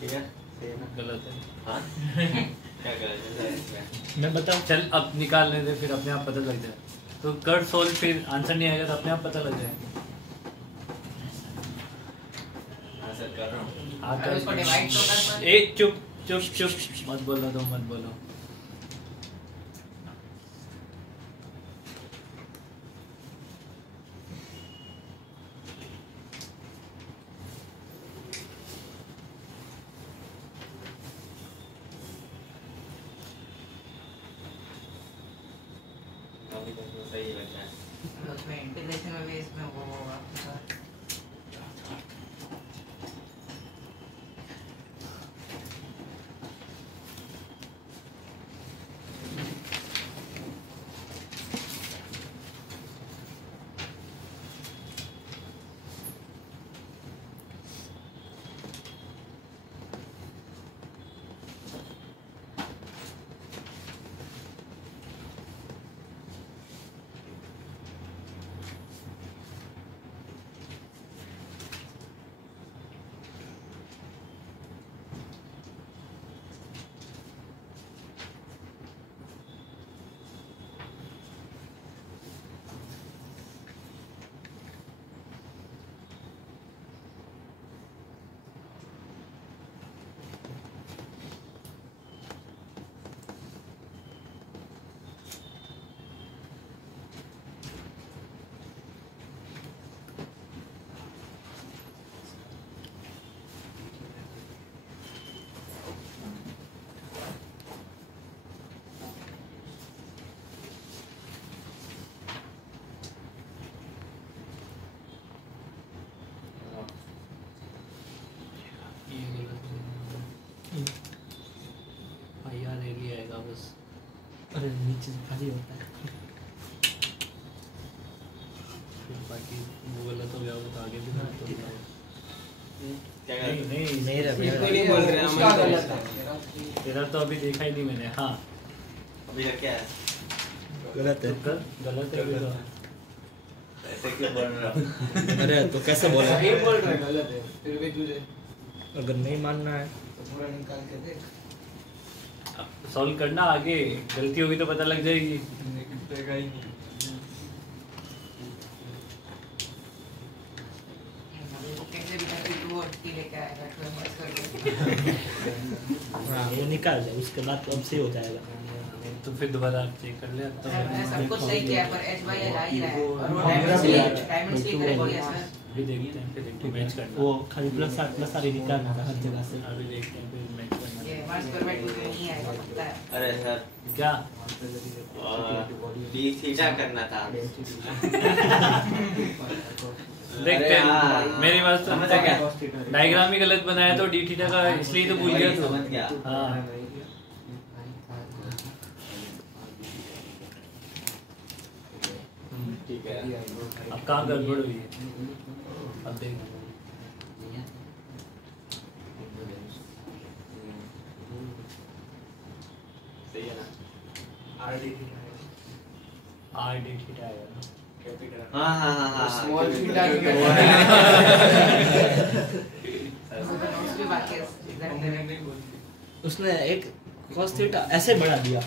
ठीक है, सही है ना? गलत है। हाँ क्या गलत है? मैं बताऊं? चल अब निकालने दे, फिर अपने आप पता लग जाए। तो कर सोल्व, फिर आंसर नहीं आएगा तो अपने आप पता लग जाएगा। आंसर कर रहा हूँ। हाँ अरे उसको डिवाइड तो कर पर। ए चुप चुप चुप, मत बोलो तो मत बोलो। अभी तो सही लग रहा है। उसमें इंटीग्रेशन में भी इसमें वो होगा। यार एरिया आएगा बस। अरे नीचे से खाली होता है। फिर बाकी वो गलत हो गया वो तो आगे भी गलत हो गया। क्या नहीं गलत? नहीं नहीं रहा ये कोई नहीं बोल रहे हैं, उसका हम गलत है। तेरा तो अभी देखा ही नहीं मैंने। हाँ अभी तक क्या है? गलत है। तो गलत है अभी तो। ऐसे क्यों बोल रहा हूँ? अरे तो कैसे बोला? सही बोल रहा है, गलत है फिर भी तुझे अगर नहीं मानना है तो पूरा निकाल के देख। सॉल्व करना आगे, गलती होगी तो पता लग जाएगी। देगा ही नहीं। वो कैसे भी करके तू और टी लेके आएगा तो मत कर। हाँ वो निकाल दे, उसके बाद तो अब सही हो जाएगा। तो फिर दोबारा चेक कर ले। तो मैंने सब कुछ सही किया है पर एच वाई एल आ ही रहा है और वो डायमंड स्लीप करेंगे सर। अभी देखते हैं, फिर देखते हैं मैच करना। वो खाली प्लस आगे निकालना था हर जगह से। अभी देखते हैं, फिर मैच करना। ये मार्क्स पर बैठ के नहीं आएगा पता है। अरे सर क्या डी थीटा करना था। देखते हैं। हाँ। मेरी बात समझ समझ गया। डायग्राम ही गलत बनाया तो डी थीटा का, इसलिए तो भूल गया तो। समझ गया। हाँ ठीक है। अब कहाँ गड़बड़ हुई है अब देख। सही है ना? आर डी थीटा आएगा ना। हाँ हाँ हाँ हाँ। स्मॉल थीटा नोट्स भी बाकी है एग्जैक्ट। उसने एक cos थीटा ऐसे बढ़ा दिया,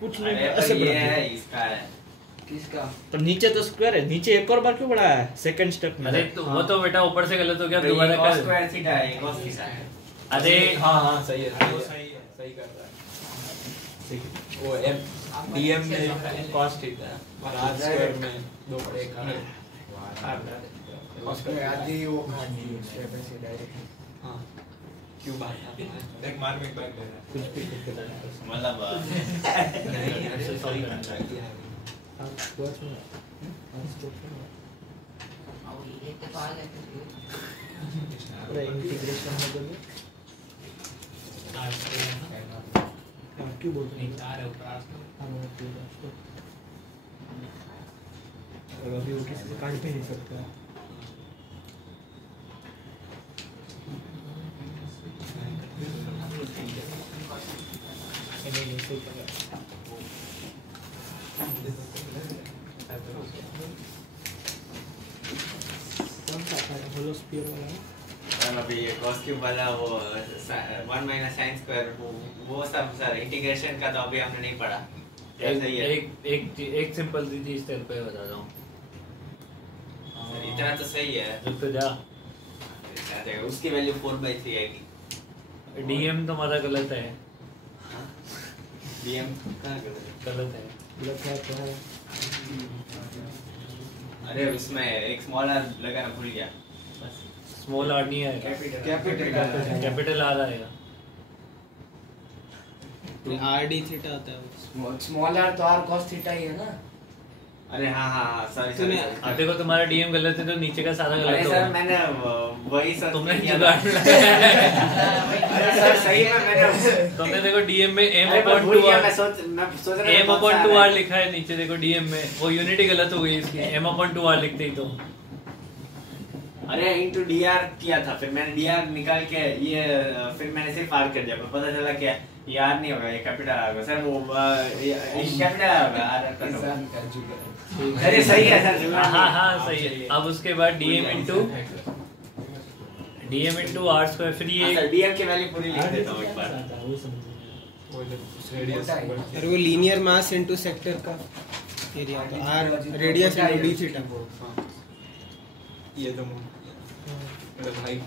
कुछ नहीं अरे ऐसे पर बढ़ा ये है दिया। इसका है। किसका? पर नीचे तो स्क्वायर है, नीचे एक और बार क्यों बढ़ाया है सेकंड स्टेप में? अरे तो वो तो बेटा ऊपर से गलत हो गया, तो ये दोबारा cos कर। स्क्वायर थीटा है, ये cos थीटा है। अरे हाँ हाँ सही है, सही कर रहा है। वो एम डीएम में कॉस्ट थीटा है और आर स्क्वायर में 2 पड़ेगा। उसमें आधी वो खानी है स्टेप ऐसे डायरेक्ट। हाँ क्यों बात है? देख मार में बैक दे रहा है। कुछ भी करके डाला। मतलब नहीं ऐसे solve करना ट्राई किया है। अब ये तो आ गए थे। पूरा इंटीग्रेशन हो गया। क्यों बोलते हैं? और अभी वो किसी से काट भी नहीं सकता। नहीं सही कहा। कौन सा आता है? होलोस्फीयर वाला है? सर अभी ये cos क्यूब वाला वो 1 माइनस sin स्क्वायर वो सब सर इंटीग्रेशन का तो अभी हमने नहीं पढ़ा। एक सही है एक सिंपल सी चीज तेरे पे बताता हूँ। सर, इतना तो सही है। रुक तो जा। क्या देगा उसकी वैल्यू 4/3 आएगी। डीएम तुम्हारा गलत है। डीएम कहाँ गलत है। अरे उसमें एक स्मॉल आर लगाना भूल गया। स्मॉल आर नहीं आएगा, कैपिटल आर आएगा। आरडी थीटा होता है। स्मॉल आर तो आर cos थीटा ही है ना। अरे हाँ सॉरी देखो तुम्हारा डीएम गलत है तो नीचे का सारा अरे गलत सर होगा। मैंने वही सर तुमने किया जुगाड़ था। लगाया। अरे सर सही में मैंने तुमने देखो डीएम में m अरे मैं अपॉन भूल 2 गया, r मैं सोच रहा था m कौन सा अपॉन आ 2 रहा r है। लिखा है नीचे देखो डीएम में, वो यूनिटी गलत हो गई इसकी। m अपॉन 2 r लिखते ही तो अरे इंटू dr किया था, फिर मैंने dr निकाल के ये फिर मैंने सिर्फ r कर दिया, पर पता चला क्या ये r नहीं होगा, ये कैपिटल r होगा सर। वो कैपिटल r होगा r कट होगा। अरे सही है सर। हाँ सही है। अब उसके बाद डीएम इंटू आर स्क्वायर। फिर ये सर dm की वैल्यू पूरी लिख देता हूँ एक बार। वो जब रेडियस और वो लीनियर मास इनटू सेक्टर का एरिया होता है। R radius into D theta. ये तो मतलब हाइट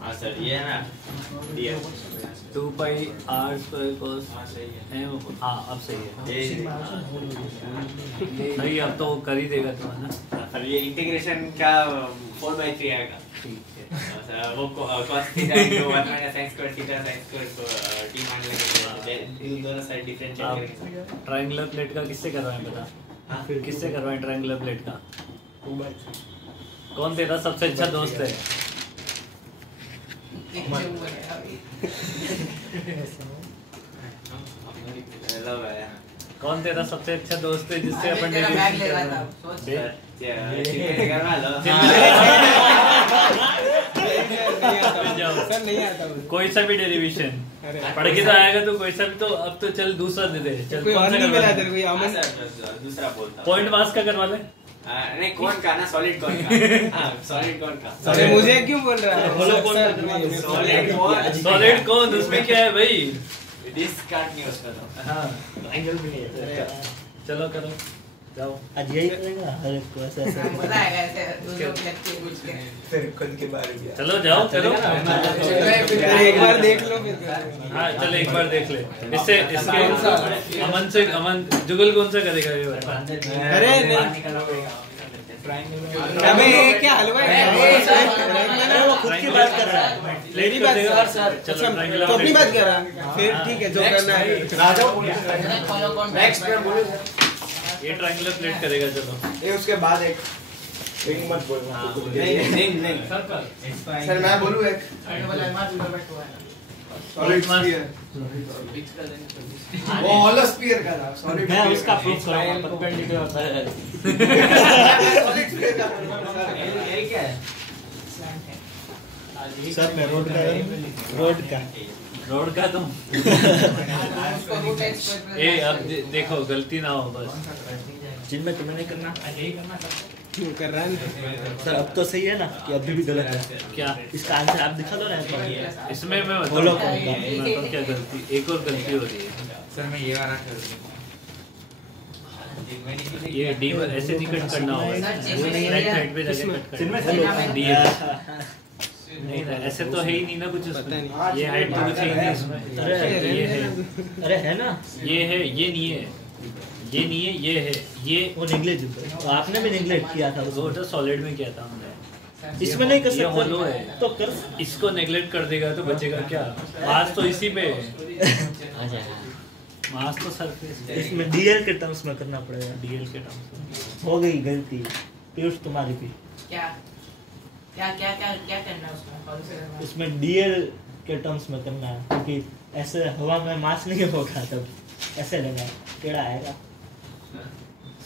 हाँ सर ये है ना dm 2 pi R square cos हाँ सही है। m। हाँ अब सही है। ये नहीं अब तो वो कर ही देगा तुम, है ना। सर ये इंटीग्रेशन का 4/3 आएगा। ठीक है। सर वो cos theta into 1 minus sin square theta sin square को t मान लेंगे, दोनों साइड डिफरेंशिएट अब करेंगे। ट्रायंगुलर प्लेट का किससे करवाएं बता। हाँ? किससे करवाएं ट्रायंगुलर प्लेट का? कौन तेरा सबसे अच्छा दोस्त है? लव है कौन तेरा सबसे अच्छा दोस्त है जिससे अपन तेरा बैग ले रहा था, डेरिवेशन सोच। दे- चिंता करवा लो। जाओ। सर नहीं आता वो। कोई सा भी डेरिवेशन अरे पढ़ के तो आएगा तो कोई सा भी। तो अब तो चल दूसरा दे दे। चल कोई कौन और सा नहीं मिला करवा तेरे को? ये हाँ, अमन सर दूसरा बोलता हूँ। पॉइंट मास का करवा ले। नहीं कौन का ना सॉलिड कौन का। हाँ सॉलिड कौन का। अरे मुझे क्यों बोल रहा है? बोलो कौन सर, सा नहीं, सॉलिड कौन। सॉलिड कौन? उसमें क्या है भाई? डिस्कार्ड नहीं होता था। हाँ एंगल भी नहीं है। चलो करो जाओ। आज यही करेगा हर एक को ऐसे ऐसे। मजा आएगा ऐसे दो लोग लग के पूछ के। फिर खुद के बारे में चलो जाओ करो। फिर एक बार देख लो फिर करो। हाँ चल एक बार देख ले। इससे इसके अमन जुगल कौन सा करेगा ये बता। अरे नहीं। अबे ये क्या हलवा है? वो खुद की बात कर रहा है। मेरी बात कर सर। चलो, अच्छा triangular तो अपनी plate बात कर रहा है। फिर ठीक है जो करना है। फॉलो कौन नेक्स्ट पे बोलो। ये ट्रायंगुलर प्लेट करेगा। चलो ये उसके बाद एक मत बोलना। नहीं सर मैं बोलूं एक सॉलिड स्फीयर। वो हॉलो स्फीयर का था सॉलिड। मैं उसका प्रूफ करूंगा परपेंडिकुलर होता है। सॉलिड स्फीयर का यही क्या है। सर मैं रोड का रोड का तुम उसको रूट एक्स पे ए अब देखो गलती ना हो बस। जिनमें तुम्हें नहीं करना क्यों कर रहा है? सर अब तो सही है ना कि अभी भी गलत है? क्या इसका आंसर आप दिखा दो ना। इसमें मैं बोलो बताऊँ कौन सा? क्या गलती, एक और गलती हो रही है। सर मैं ये वाला कर ये डी ऐसे नहीं कट करना होगा, राइट साइड पे जाके कट जिनमें करना सही डी नहीं ना, ऐसे तो है ही नहीं ना कुछ पता उसमें। नहीं। ये हाइट तो कुछ है ही नहीं इसमें। अरे ये है, अरे है ना, ये है, ये नहीं है, ये नहीं है, ये है, ये वो नेग्लेक्ट आपने भी नेग्लेक्ट किया था वो उसको। तो सॉलिड में किया था हमने। इसमें नहीं कर ये hollow है। सकते तो कर इसको नेग्लेक्ट कर देगा तो बचेगा क्या? मास तो इसी पे है, मास तो सरफेस पे है। इसमें डीएल के टर्म्स में करना पड़ेगा। डीएल के टर्म्स हो गई गलती पीयूष तुम्हारी भी। क्या क्या क्या क्या क्या करना है उसमें कौन से करना है? इसमें डीएल के टर्म्स में करना है क्योंकि ऐसे हवा में मास नहीं होगा, तब ऐसे लेना है, टेढ़ा आएगा।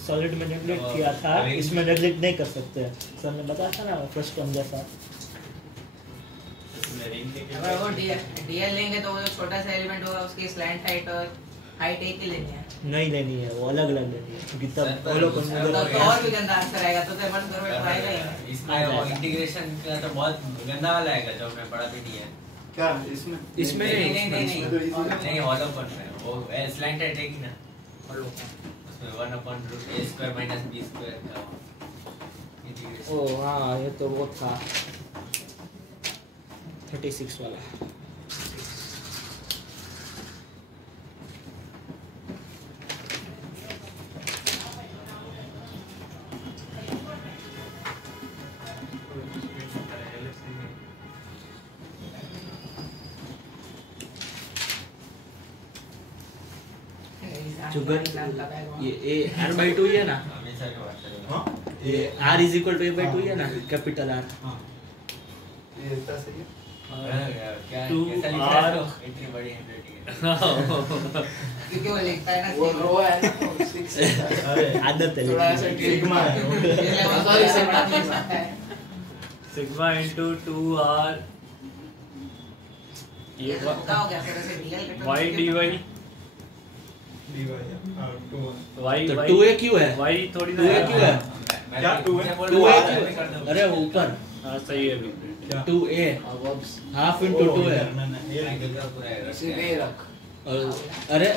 सॉलिड में नेग्लेक्ट किया था, इसमें नेग्लेक्ट नहीं कर सकते। सर ने बताया था ना फर्स्ट टर्म जैसा। उसमें रिंग के अगर वो डीएल लेंगे तो वो जो छोटा सा एलिमेंट होगा उसकी स्लैंट हाइट और हाइट एक ही लेनी है। नहीं लेनी है, वो अलग अलग लेनी है क्योंकि तब वो लोग तो और भी गंदा आंसर आएगा तो बस गड़बड़ तो आएगा ही। इसमें वो इंटीग्रेशन का तो बहुत गंदा वाला आएगा जो मैं पढ़ा भी नहीं है। क्या इसमें इसमें नहीं हॉलोकॉन में वो स्लैंट है ठीक ना उसमें 1/√a² - b² का इंटीग्रेशन। ओ हाँ ये तो वो था 36 वाला। जुगन ये a r/2 ही है ना? हमेशा के बात करेंगे। हाँ ये r = a/2 ही है ना? Capital R। हाँ ये इतना सही है। क्या Two कैसा लिखा है R- तो इतनी बड़ी हैंडराइटिंग है। क्योंकि वो लिखता है ना वो रो है ना तो 6 है। अरे आदत है थोड़ा ऐसा सिग्मा है। Sorry sigma sigma into 2r ये ये बताओ क्या फिर ऐसे डीएल y dy हाँ 2 y तो y 2a क्यों है? y थोड़ी ना 2a क्यों है? क्या 2 है? 2a क्यों है? अरे ऊपर हाँ सही है अभी 2a हाफ into 2 है। और अरे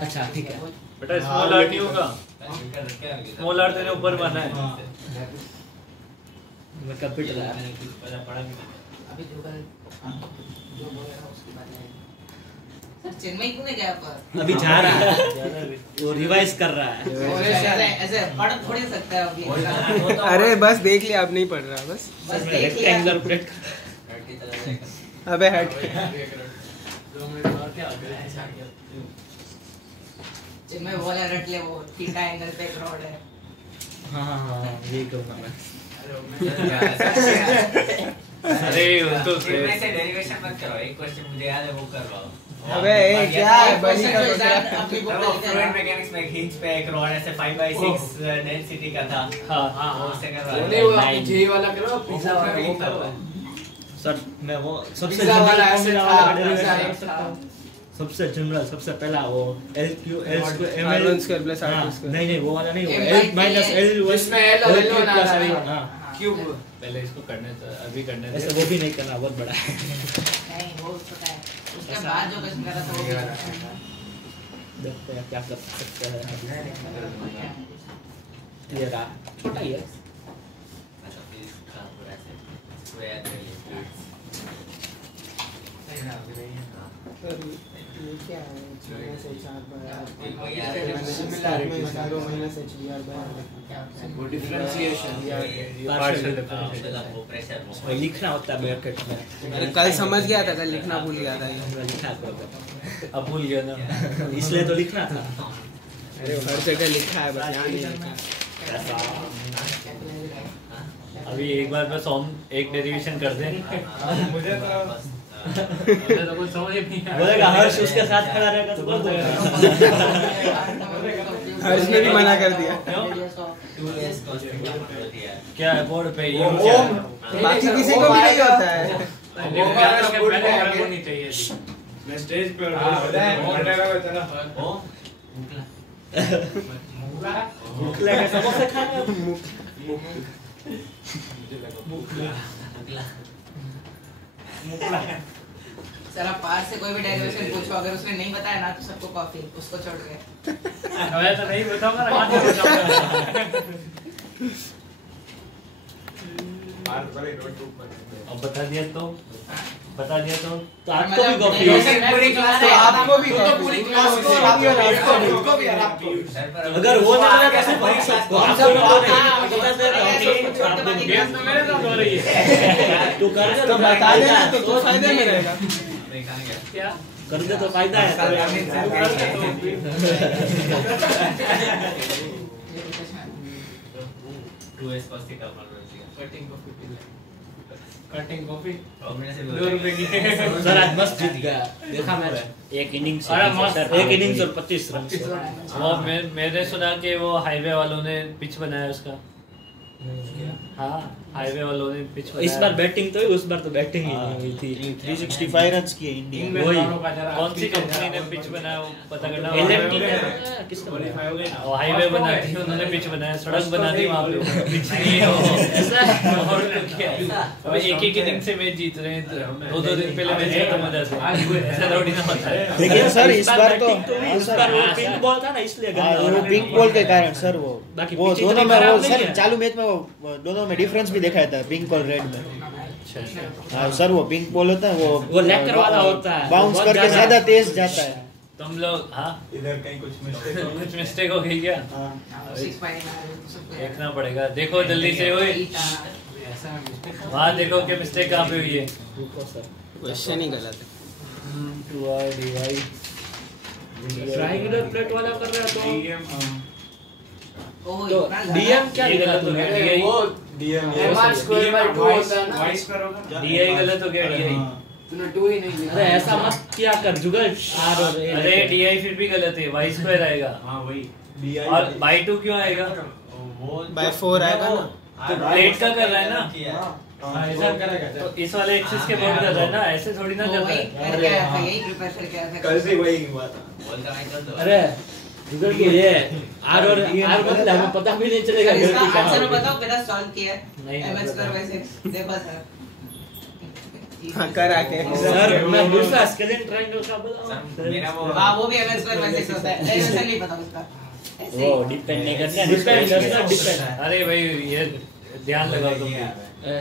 अच्छा ठीक है। बेटा स्मॉल r नहीं होगा, स्मॉल r तेरे ऊपर बना है। मैं कैपिटल R। अभी जो बोलेगा उसकी बात है। सर चिन्मय क्यों नहीं गया पर? अभी जा रहा है, वो रिवाइज कर रहा है। ऐसे पढ़ थोड़ी सकता है अभी। अरे बस देख लिया, अब नहीं पढ़ रहा बस। बस देख लिया। रेक्टेंगुलर प्लेट अबे हट। चिन्मय बोला रट ले वो थीटा एंगल पे एक रॉड है। हाँ ये कहूँगा मैं। अरे उनको इनमें से डेरिवेशन मत करो, एक क्वेश्चन मुझे याद है वो कर रहा हूँ। अबे ये क्या है? बली का क्वेश्चन दूसरा। अपनी बुक वो में लिखा फ्लूइड है। मैकेनिक्स में हिंज पे एक रॉड ऐसे 5/6 डेंसिटी का था। हाँ वो उससे कर वो रहा नहीं है। वो आपने जे वाला करो पिज्जा वाला वो वो कर करो। रहा है। सर मैं वो सबसे पिज्जा वाला जनरल ऐसे फॉर्मूला था, वाला पिज्जा डेरिवेशन एक कर सकता था। हूँ। सबसे जनरल सबसे पहला वो L² R1 square plus R2 square। नहीं वो वाला नहीं, M L by - L L जिसमें L और L बना रहा है। हाँ क्यूब पहले इसको करने तो अभी करने दे। ऐसे वो भी नहीं करना, बहुत बड़ा है। नहीं वो छोटा है। उसके बाद जो क्वेश्चन करा था वो भी छोटा है। देखते हैं क्या कर सकते हैं। ये रहा छोटा ही है। अच्छा प्लीज काम पूरा ऐसे पूरा याद कर लिए। ये क्या है? 6 से 4 देखो यार, वो डिफरेंशिएशन पार्शियल वो प्रेशर वो लिखना होता है ब्रैकेट में। अरे कल समझ गया था, कल लिखना भूल गया था ये। हमने लिखा करो, अब भूल गया ना। इसलिए तो लिखना था। अरे हर जगह लिखा है, बस यहाँ नहीं लिखा। अभी एक बार बस हम एक डेरिवेशन कर दें। मुझे तो मुझे तो कुछ समझ ही नहीं आया। बोलेगा हर्ष उसके साथ खड़ा रहेगा तो बोल देगा। हर्ष ने भी मना कर दिया। 2s cos थीटा बदल दिया। क्या है बोर्ड पे ये वो- क्या वो- है? बाकी किसी को भी नहीं होता है। ये क्या करके पहले खड़ा होनी चाहिए थी। मैं स्टेज पे ओ मुकला मुकला का समोसा खाना है। मुकला सर आप पार से कोई भी डेरिवेशन पूछो, अगर उसने नहीं बताया ना तो सबको कॉफी, उसको छोड़ के। मैं तो नहीं बताऊंगा ना, कहाँ से बताऊंगा? अब बता दिया तो बता दिया तो आपको भी कॉफी डेरिवेशन पूरी क्लास तो आपको भी तो पूरी क्लास को आपको आपको भी आपको अगर वो ना लगा कैसे पढ़ सकते हो? सब गेम तो मेरे साथ हो रही है। तू कर दे तो बता देना तो फायदे में रहेगा। क्या कर दे तो फायदा है। कटिंग कॉफी ₹2 की सर आज मस्त जीत गया, देखा मैंने एक इनिंग्स अरे मस्त। एक इनिंग्स और 25 रन से। वो मैंने सुना कि वो हाईवे वालों ने पिच बनाया उसका। हाँ हाईवे वालों ने पिच इस बार बैटिंग तो हुई, उस बार तो बैटिंग ही नहीं हुई थी। 365 रन्स किए इंडिया। वही कौन सी कंपनी ने पिच बनाया वो पता करना। LNT ने किसने बनाया? और हाईवे बना दी उन्होंने, पिच बनाया, सड़क बना दी वहाँ पे, पिच नहीं है वो। ऐसा और तो क्या है? अब एक एक इनिंग से मैच जीत रहे हैं, 2-2 दिन पहले मैच खत्म हो जाते हैं, ऐसा थोड़ी ना होता है। लेकिन सर इस बार तो इस बार वो पिंक बॉल था ना इसलिए हाँ, वो पिंक बॉल के कारण सर वो बाकी वो पिच दोनों इतनी में खराब वो नहीं सर है। चालू मैच में वो दोनों में डिफरेंस भी दिखाया था पिंक और रेड में। हाँ सर वो पिंक बॉल होता है वो लेकर वाला होता है, बाउंस बहुत करके ज्यादा ज्यादा तेज जाता है। तुम लोग हाँ इधर कहीं कुछ कुछ मिस्टेक हो गई क्या? देखना पड़ेगा, देखो जल्दी से हुई वहाँ, देखो कि मिस्टेक कहाँ पे हुई है। क्वेश्चन ही गलत है। ट्रायंगुलर प्लेट वाला कर रहा तो ओह तो डीएम क्या ये लिखा गलत हो तुमने? गया, DI DI गलत हो गया, DI। अरे ऐसा मत किया कर जुगल आर और ए अरे DI फिर भी गलत है, y स्क्वायर आएगा। हाँ वही और by 2 क्यों आएगा? बाय 4 आएगा ना। तो प्लेट का कर रहा है ना, ऐसा करेगा तो इस वाले एक्सिस के बोर्ड कर रहा है ना, ऐसे थोड़ी ना करता है। यही प्रिपेयर करके आया था। कल से वही हुआ था। अरे जुगल की ये आर और आर मतलब हमें पता भी नहीं चलेगा इसका गलती कहाँ आंसर होगी। बताओ, मेरा सॉल्व किया नहीं, एमएस कर वैसे देखो सर। हाँ करा के सर मैं दूसरा स्केलेटन ट्रायंगल का बोला मेरा वो हाँ वो भी एमएस कर वैसे होता है, ऐसा नहीं पता उसका। ऐसे वो डिपेंड नहीं करना, डिपेंड डिपेंड अरे भाई ये ध्यान लगाओ तुम भी।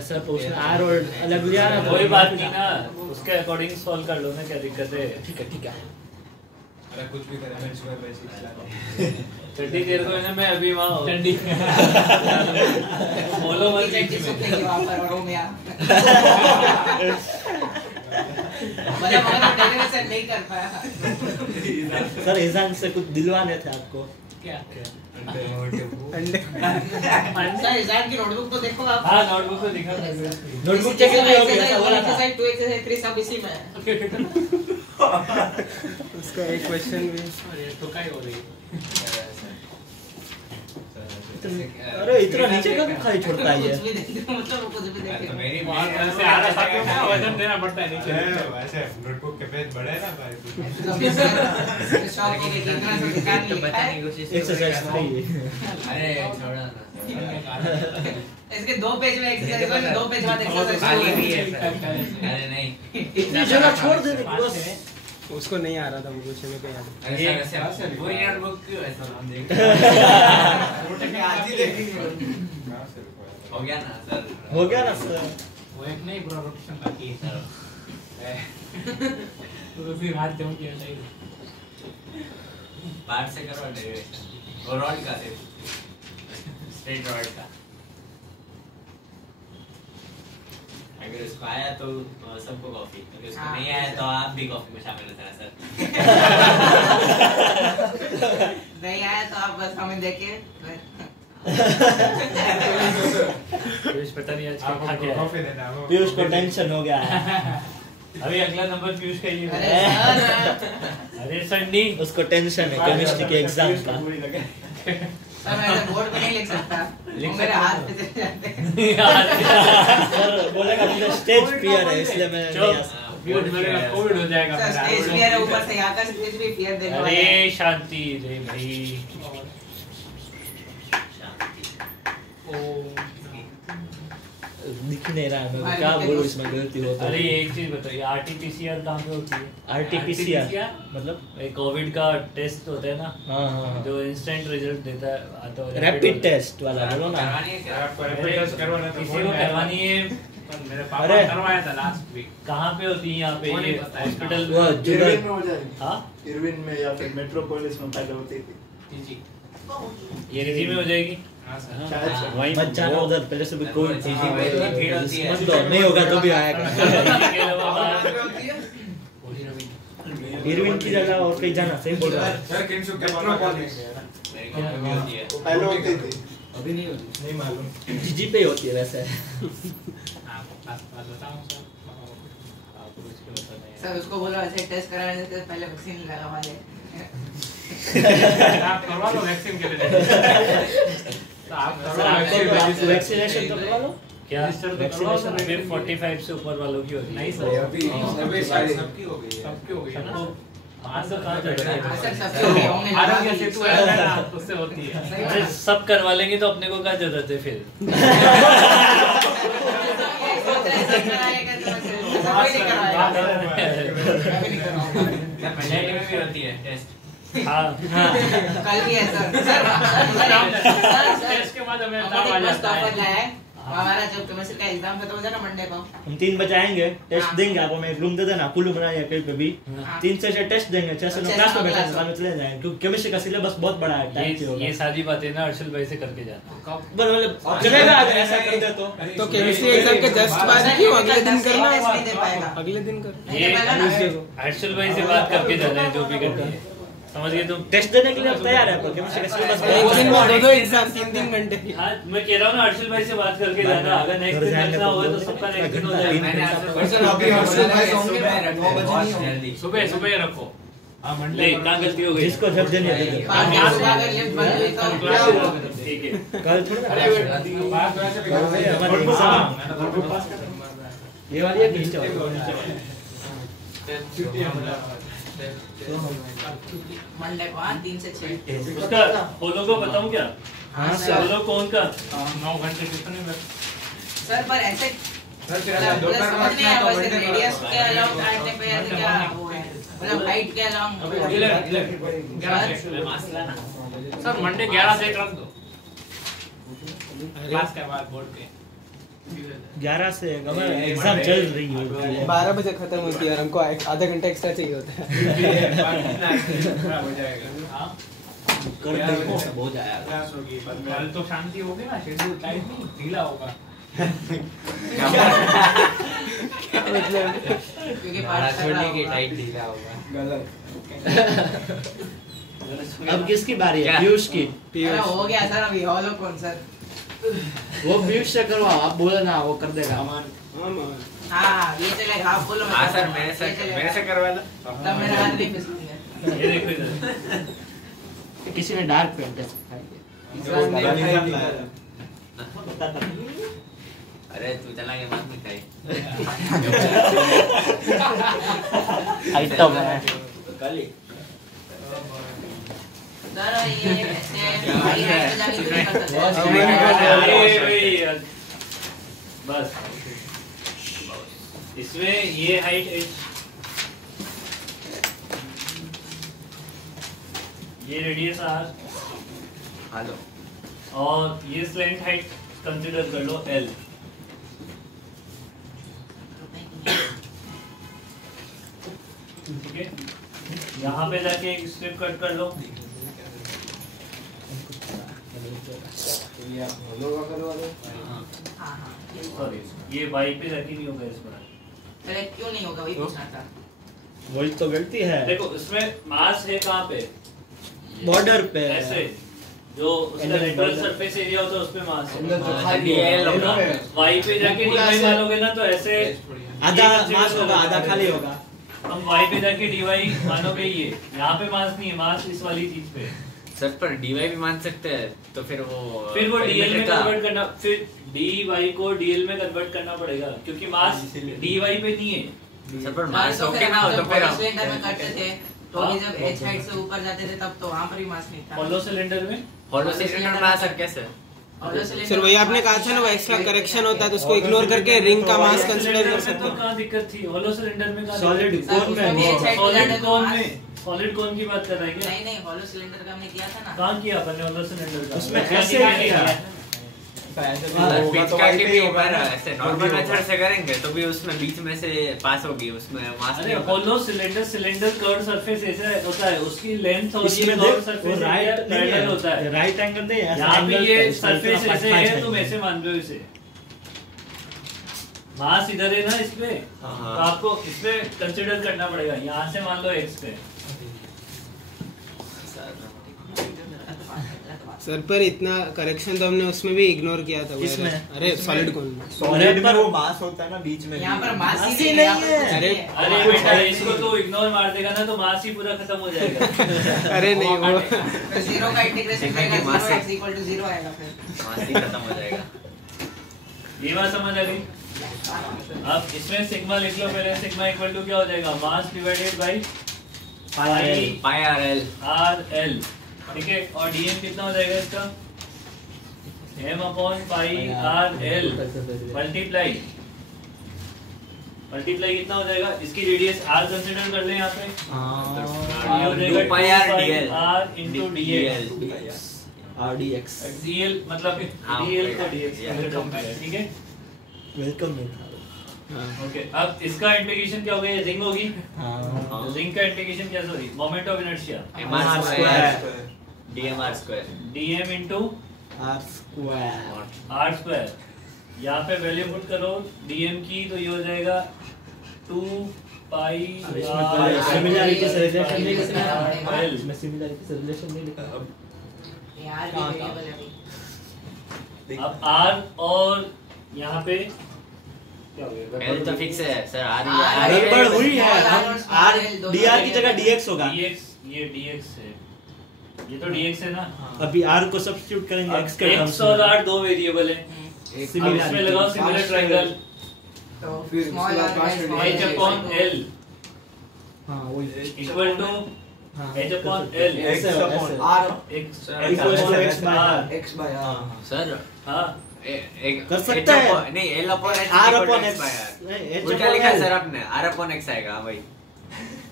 सर तो उसमें आर और अलग लिया ना, कोई बात नहीं ना, उसके अकॉर्डिंग सॉल्व कर लो ना, क्या दिक्कत है। ठीक है अरे कुछ भी करे मैं सुबह वैसे ठंडी देर को है ना, मैं अभी वहाँ हूँ। ठंडी बोलो मत बीच में। वहाँ पर और में मगर डेलीवेशन नहीं कर पाया। सर एजान से कुछ दिलवाने थे आपको। क्या? सर एग्जाम की नोटबुक तो देखो आप। हाँ नोटबुक तो दिखा। नोटबुक चेक नहीं हो गया, बोला था एक्सरसाइज 2 एक्सरसाइज 3 सब इसी में है। उसका एक क्वेश्चन भी तो क्या हो रही है? अरे इतना नीचे का खाली छोड़ता है ये। कुछ भी देख मतलब कुछ भी देख तो मेरी ऐसे आ रहा था क्यों? वजन देना पड़ता है नीचे। वैसे नोटबुक के पेज बड़े ना भाई। शॉप के कितना सब दुकान लिखा है। एक्सरसाइज नहीं है। अरे छोड़ो ना। इसके 2 पेज में एक्सरसाइज और 2 पेज बाद खाली भी है एक्सरसाइज। अरे नहीं इतनी जगह छोड़ दे बस। उसको नहीं आ रहा था वो कुछ में क्या याद। अरे वैसे पूरी नोटबुक क्यों ऐसा नाम देख आज ही देखेंगे हो गया ना सर हो गया ना सर। वो एक नहीं पूरा रोटेशन बाकी है सर। तो फिर हाथ जाऊँ क्या नहीं। पार्ट से करो डेरिवेशन वो रॉड का से स्ट्रेट रॉड का। अगर उसको आया तो सबको कॉफी, अगर उसको नहीं आया तो आप भी कॉफी में शामिल हो जाना सर। नहीं आया तो आप बस हमें देखे। पीयूष पता नहीं आज क्या खा के आया। कॉफी देना वो पीयूष को टेंशन हो गया है। अभी अगला नंबर पीयूष का ही है। अरे सर अरे संडी उसको टेंशन है केमिस्ट्री के एग्जाम का। सर मैं ऐसे बोर्ड पे नहीं लिख सकता, वो मेरे हाथ पे चले जाते हैं। सर बोलेगा मुझे स्टेज फियर है इसलिए मैं नहीं आ सकता। पीयूष मेरे का कोविड हो जाएगा। सर स्टेज फियर है, ऊपर से यहाँ का स्टेज भी फियर देने वाला है। अरे शांति रे भाई। दिख नहीं रहा है मैं क्या बोलूं इसमें गलती हो तो। अरे ये एक चीज बताइए, आरटीपीसीआर कहाँ पे होती है? आरटीपीसीआर मतलब एक कोविड का टेस्ट होता है ना, हाँ जो इंस्टेंट रिजल्ट देता है, आता है रैपिड टेस्ट वाला बोलो ना। करवानी है क्या? आपको रैपिड टेस्ट करवाना तो किसी को करवानी है। मेरे अरे करवाया था लास्ट वीक। कहाँ पे होती है यहाँ पे ये हॉस्पिटल? वो जुगल इरविन में हो जाएगी। हाँ इरविन में या फिर मेट्रोपोलिस में पहले होती थी। ये निजी में हो जाएगी। शायद से। वहीं मत जाना उधर, पहले से भी कोई चीज हाँ, वही तो भीड़ होती है। मत दो, नहीं होगा तो भी आएगा। निजी के अलावा बाहर- इरविन की जगह और कहीं जाना, सही बोल रहा है। सर किंसु मेट्रोपोलिस मेरी कॉफी भी होती है। वो पहले होती थी। अभी नहीं होती, नहीं मालूम। जीजी पे ही होती है वैसे। सर उसको बोलो ऐसे टेस्ट कराने से पहले वैक्सीन लगवा ले। आप करवा लो वैक्सीन के लिए। सर आपको वैक्सीनेशन तो करवा लो। क्या वैक्सीनेशन में 45 से ऊपर वालों की होती है? नहीं सर, अभी सबकी हो गई है। सबकी हो गई है ना। आज तो कहाँ चल रहा है? सर सबसे हो गया होंगे आरोग्य सेतु है ना, उससे होती है। अरे सब करवा लेंगे तो अपने को क्या जरूरत है फिर? पंचायत में भी होती है टेस्ट। हाँ कल भी है सर। टेस्ट के बाद हमें हमारे पास टॉपर लाया है। हमारा जब केमिस्ट्री का एग्जाम खत्म हो जाए ना मंडे को, हम 3 बजे आएंगे, टेस्ट देंगे आपको, मैं एक रूम दे देना कुल्लू मनाली कहीं पे भी, 3 से 6 टेस्ट देंगे, 6 से 9 क्लास में बैठे सामने चले जाएंगे, क्योंकि केमिस्ट्री का सिलेबस बहुत बड़ा है, टाइम से होगा। ये सारी बातें ना अर्शल भाई से करके जाना। मतलब चलेगा अगर ऐसा कर दे तो केमिस्ट्री एग्जाम के जस्ट बाद क्यों अगले दिन करना नहीं है? दे पाएगा। अगले दिन कर। ये अर्शल भाई से बात करके जाना है जो भी करनी है, समझ गए तुम? टेस्ट देने के लिए हम तैयार है, पर केमिस्ट्री का सिलेबस एक दिन में 2 एग्जाम 3 घंटे की। हाँ मैं कह रहा हूँ ना अर्शल भाई से बात करके जाना, अगर नेक्स्ट दिन रखना होगा तो सबका नेक्स्ट दिन हो जाएगा। मैंने आपसे सर, अभी हर्षल भाई होंगे ना, 9 बजे नहीं होगी। सुबह रखो। ले कहाँ गलती हो गई? जिसको जब देने दे दे। पाँच दिन सुबह अगर लिफ्ट बंद हुई तो ठीक है। कल थोड़ा बात वैसे भी हमारे एग्जाम ये वाली है कि मंडे को 3 से 6। उसका होलो को बताऊं क्या? हाँ होलो कौन का? 9 घंटे कितने में? सर पर ऐसे दोपहर में समझ नहीं आया, वैसे तो रेडियस के अलाउंग काटने पे ऐसे क्या वो है, मतलब हाइट के अलाउंग। सर मंडे 11 से 1 रख दो। क्लास के बाद बोर्ड के 11 से अगर एग्जाम चल रही है 12 बजे खत्म होती है और हमको आधा घंटा एक्स्ट्रा चाहिए होता है। खराब हो जाएगा। हाँ कर देंगे, सब हो जाएगा। क्लास होगी कल तो शांति होगी ना, शेड्यूल टाइट नहीं ढीला होगा। मतलब क्योंकि पाठ कर रहा होगा। टाइट ढीला होगा। अब किसकी बारी है? पीयूष की। अरे हो गया सर, अभी हॉलो कौन सर? वो पीयूष से करवाओ, आप बोलो ना, वो कर देगा। हाँ ये चलेगा, आप बोलो। हाँ सर, मेरे से करवा लो। तब मेरा हाथ नहीं फिसलेंगे। ये देखो इधर। किसी ने डार्क पेंट है। अरे तू चला के बात नहीं खाई। आइटम है। कल ही। सर ये ऐसे भाई हाइट जाके कुछ कर सकते हैं। बस इसमें ये हाइट ये रेडियस आर हेलो। और ये स्लेंट हाइट कंसीडर कर लो एल। ठीक है, यहाँ पे जाके एक स्ट्रिप कट कर लो। सॉरी ये वाई पे जाके नहीं होगा इस बार। अरे क्यों नहीं होगा, वही पूछना था। वही तो गलती है। देखो इसमें मास है कहाँ पे? बॉर्डर पे ऐसे जो उसका लेटरल सरफेस एरिया होता है उस पे मास है। खाली एल होगा। वाई पे जाके डीवाई मानोगे ना तो ऐसे आधा मास होगा, आधा खाली होगा। हम वाई पे जाके डीवाई मानोगे, ये यहाँ पे मास नहीं है, मास इस वाली चीज पे। सर पर डीवाई भी मान सकते हैं, तो फिर वो डीएल में कन्वर्ट करना, फिर डीवाई को डीएल में कन्वर्ट करना पड़ेगा क्योंकि मास डीवाई पे नहीं है। सर पर मास ओके ना हो तो फिर हम सिलेंडर में करते थे तो भी जब एच हाइट से ऊपर जाते थे तब तो वहां पर भी मास नहीं था। हॉलो सिलेंडर में हॉलो सिलेंडर में आ सकते हैं सर। हॉलो सिलेंडर सर वही आपने कहा था ना, वो एक्स्ट्रा करेक्शन होता है तो उसको इग्नोर करके रिंग का मास कंसीडर कर सकते हैं। कहाँ दिक्कत थी? हॉलो सिलेंडर में सॉलिड कोन में सॉलिड कोन में सॉलिड कोन की बात कर रहे हैं क्या? नहीं हॉलो सिलेंडर का हमने किया था ना। कहाँ किया अपन ने हॉलो सिलेंडर का? उसमें ऐसे ही किया। पिच काट के भी एक बार ऐसे नॉर्मल मेथड से करेंगे तो भी उसमें बीच में से पास होगी, उसमें मास अरे नहीं होगा। हॉलो सिलेंडर कर्व सरफेस ऐसे होता है, उसकी लेंथ और ये इसमें कर्व देख, सरफेस वो राइट नहीं पैरेलल है, होता है। राइट एंगल नहीं है, यहाँ पे ये एंगल सरफेस इसमें ऐसे पाँच है, है। तुम ऐसे मान लो इसे। मास इधर है ना इसपे, तो आपको इसपे कंसीडर करना पड़ेगा। यहाँ से मान लो एक्स पे, सर पर इतना करेक्शन तो हमने उसमें भी इग्नोर किया था। किसमें? अरे सॉलिड कौन में? सॉलिड में वो मास होता है ना बीच में। यहाँ पर मास मास ही ही नहीं नहीं है। है। अरे अरे बेटा इसको तो इग्नोर मार देगा ना तो मास ही पूरा खत्म हो जाएगा। अरे नहीं वो तो जीरो का इंटीग्रेशन करेगा, मास 0 x = 0 आएगा फिर। मासी खत्म हो जाएगा। ये बात समझ आ गई? अब इसमें सिग्मा लिख लो पहले। सिग्मा इक्वल टू क्या हो जाएगा? Mass divided by pi R L. RL, ठीक है। और dm कितना हो जाएगा इसका? m upon pi RL multiply कितना हो जाएगा? इसकी रेडियस r कंसीडर कर लें यहाँ पे। ये हो जाएगा 2 r into dl। RDX dl मतलब dl को dx कंसीडर कर, ठीक है। वेलकम में था। ओके, अब इसका इंटीग्रेशन क्या हो गया? जिंग होगी। हाँ जिंक का इंटीग्रेशन क्या? Sorry, moment of inertia mr square dmr square dm into R square r square. यहाँ पे वैल्यू पुट करो dm की तो ये हो जाएगा 2 पाई सिमिलरिटी से रिलेशन नहीं लिखना है। L। इसमें सिमिलरिटी से रिलेशन नहीं लिखना है। यार भी वेरिएबल है अभी। अब r और यहाँ पे क्या हो गया? एल तो फिक्स है सर। आर गड़बड़ हुई है। R R दोनों dr की लगेगा। जगह dx होगा। dx, ये dx है, ये तो dx है ना। अभी r को सब्स्टिट्यूट करेंगे अब x के x और r दो वेरिएबल है। अब इसमें लगाओ सिमिलर ट्रायंगल तो फिर स्मॉल उसके r बाद by pass h upon l हाँ वही इक्वल टू हाँ h अपॉन l ऐसे ऐसे R x equals to x by r। X by R। Sir हाँ एक कर सकते हैं। नहीं L upon H r upon x नहीं, h उल्टा upon लिखा है l। सर आपने। आर अपॉन एक्स आएगा। हाँ भाई।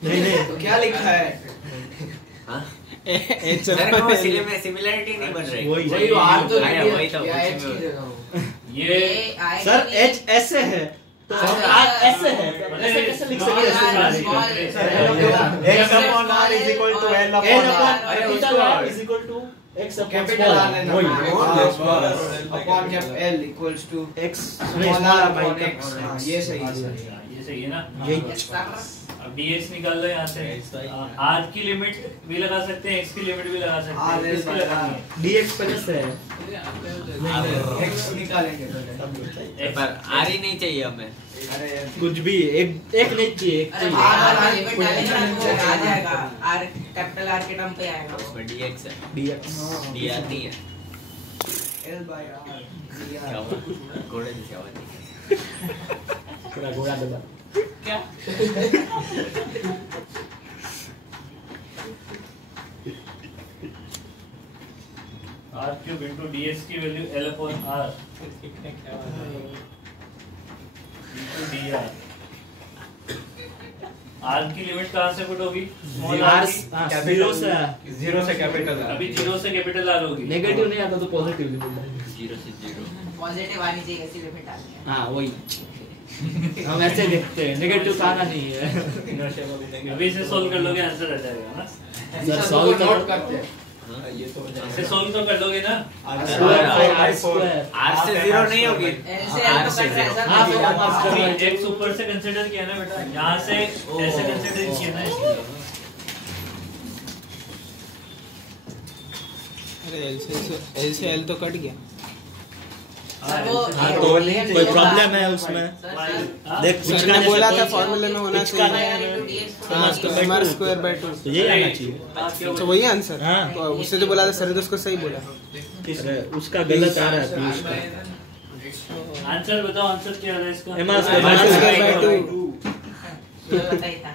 नहीं नहीं तो क्या लिखा है? हाँ H सर वो सिमिलरिटी नहीं बन रही। वही वही तो R तो आया, लिखा वही है। तो या उसी H में। की जगह हो। ये आएगा सर नहीं। h ऐसे है तो हाँ, r ऐसे है ऐसे कैसे लिख सकते हैं? X upon R is equal to L n upon upon R। capital R is equal to x upon capital small R ने वही upon cap L equals to x small r upon x। हाँ, ये सही है sir. ये सही है ना। यही Yes, sir। अब dx निकाल लो यहाँ से। r की लिमिट भी लगा सकते हैं, x की लिमिट भी लगा सकते हैं। R किसकी लगानी है? dx पहले से है X निकालेंगे पहले। पर आर ही नहीं चाहिए हमें। अरे कुछ भी एक एक नहीं चाहिए एक अरे चाहिए लिमिट डालेंगे ना तो आ जाएगा। r कैपिटल R के टर्म पे आएगा। उसमें dx है, dx dr नहीं है। L by R। क्या हुआ? घोड़े जैसी आवाज निकली। पूरा घोड़ा दबा r क्यूब इंटू dx की value l upon r into dr। r की लिमिट कहाँ से पुट होगी? स्मॉल r की। जीरो से जीरो से कैपिटल अभी जीरो से कैपिटल r होगी। नेगेटिव नहीं आता तो पॉजिटिव लिमिट 0 से 0। पॉजिटिव आनी चाहिए ऐसी लिमिट डालनी है। हाँ वही हम ऐसे देखते हैं नेगेटिव आना नहीं है अभी इसे सोल्व कर लोगे आंसर आ जाएगा ना। सर सॉल्व नोट करते हैं। इसे सोल्व तो कर लोगे ना। r स्क्वायर आर से 0 नहीं होगी। L से L तो कर रहा है हाँ, सर। तो R अभी स्क्वायर x ऊपर से कंसीडर किया ना बेटा, यहाँ से ऐसे कंसीडर किया ना इसलिए। अरे L से L तो कट गया। सर वो हाँ तो DM कोई होगा। प्रॉब्लम है उसमें सर, सर, देख सर पिचका ने बोला था जैसे फॉर्मूले में होना पिचका चाहिए। नहीं dx हाँ, तो mr स्क्वायर बाय 2। तो यही आना चाहिए आप क्या तो वही आंसर। हाँ। तो उससे जो बोला था सर ने उसको सही बोला। अरे उसका गलत आ रहा है पीयूष का आंसर बताओ, आंसर क्या आ रहा है इसका? mr mr square by 2। ये बताइए था।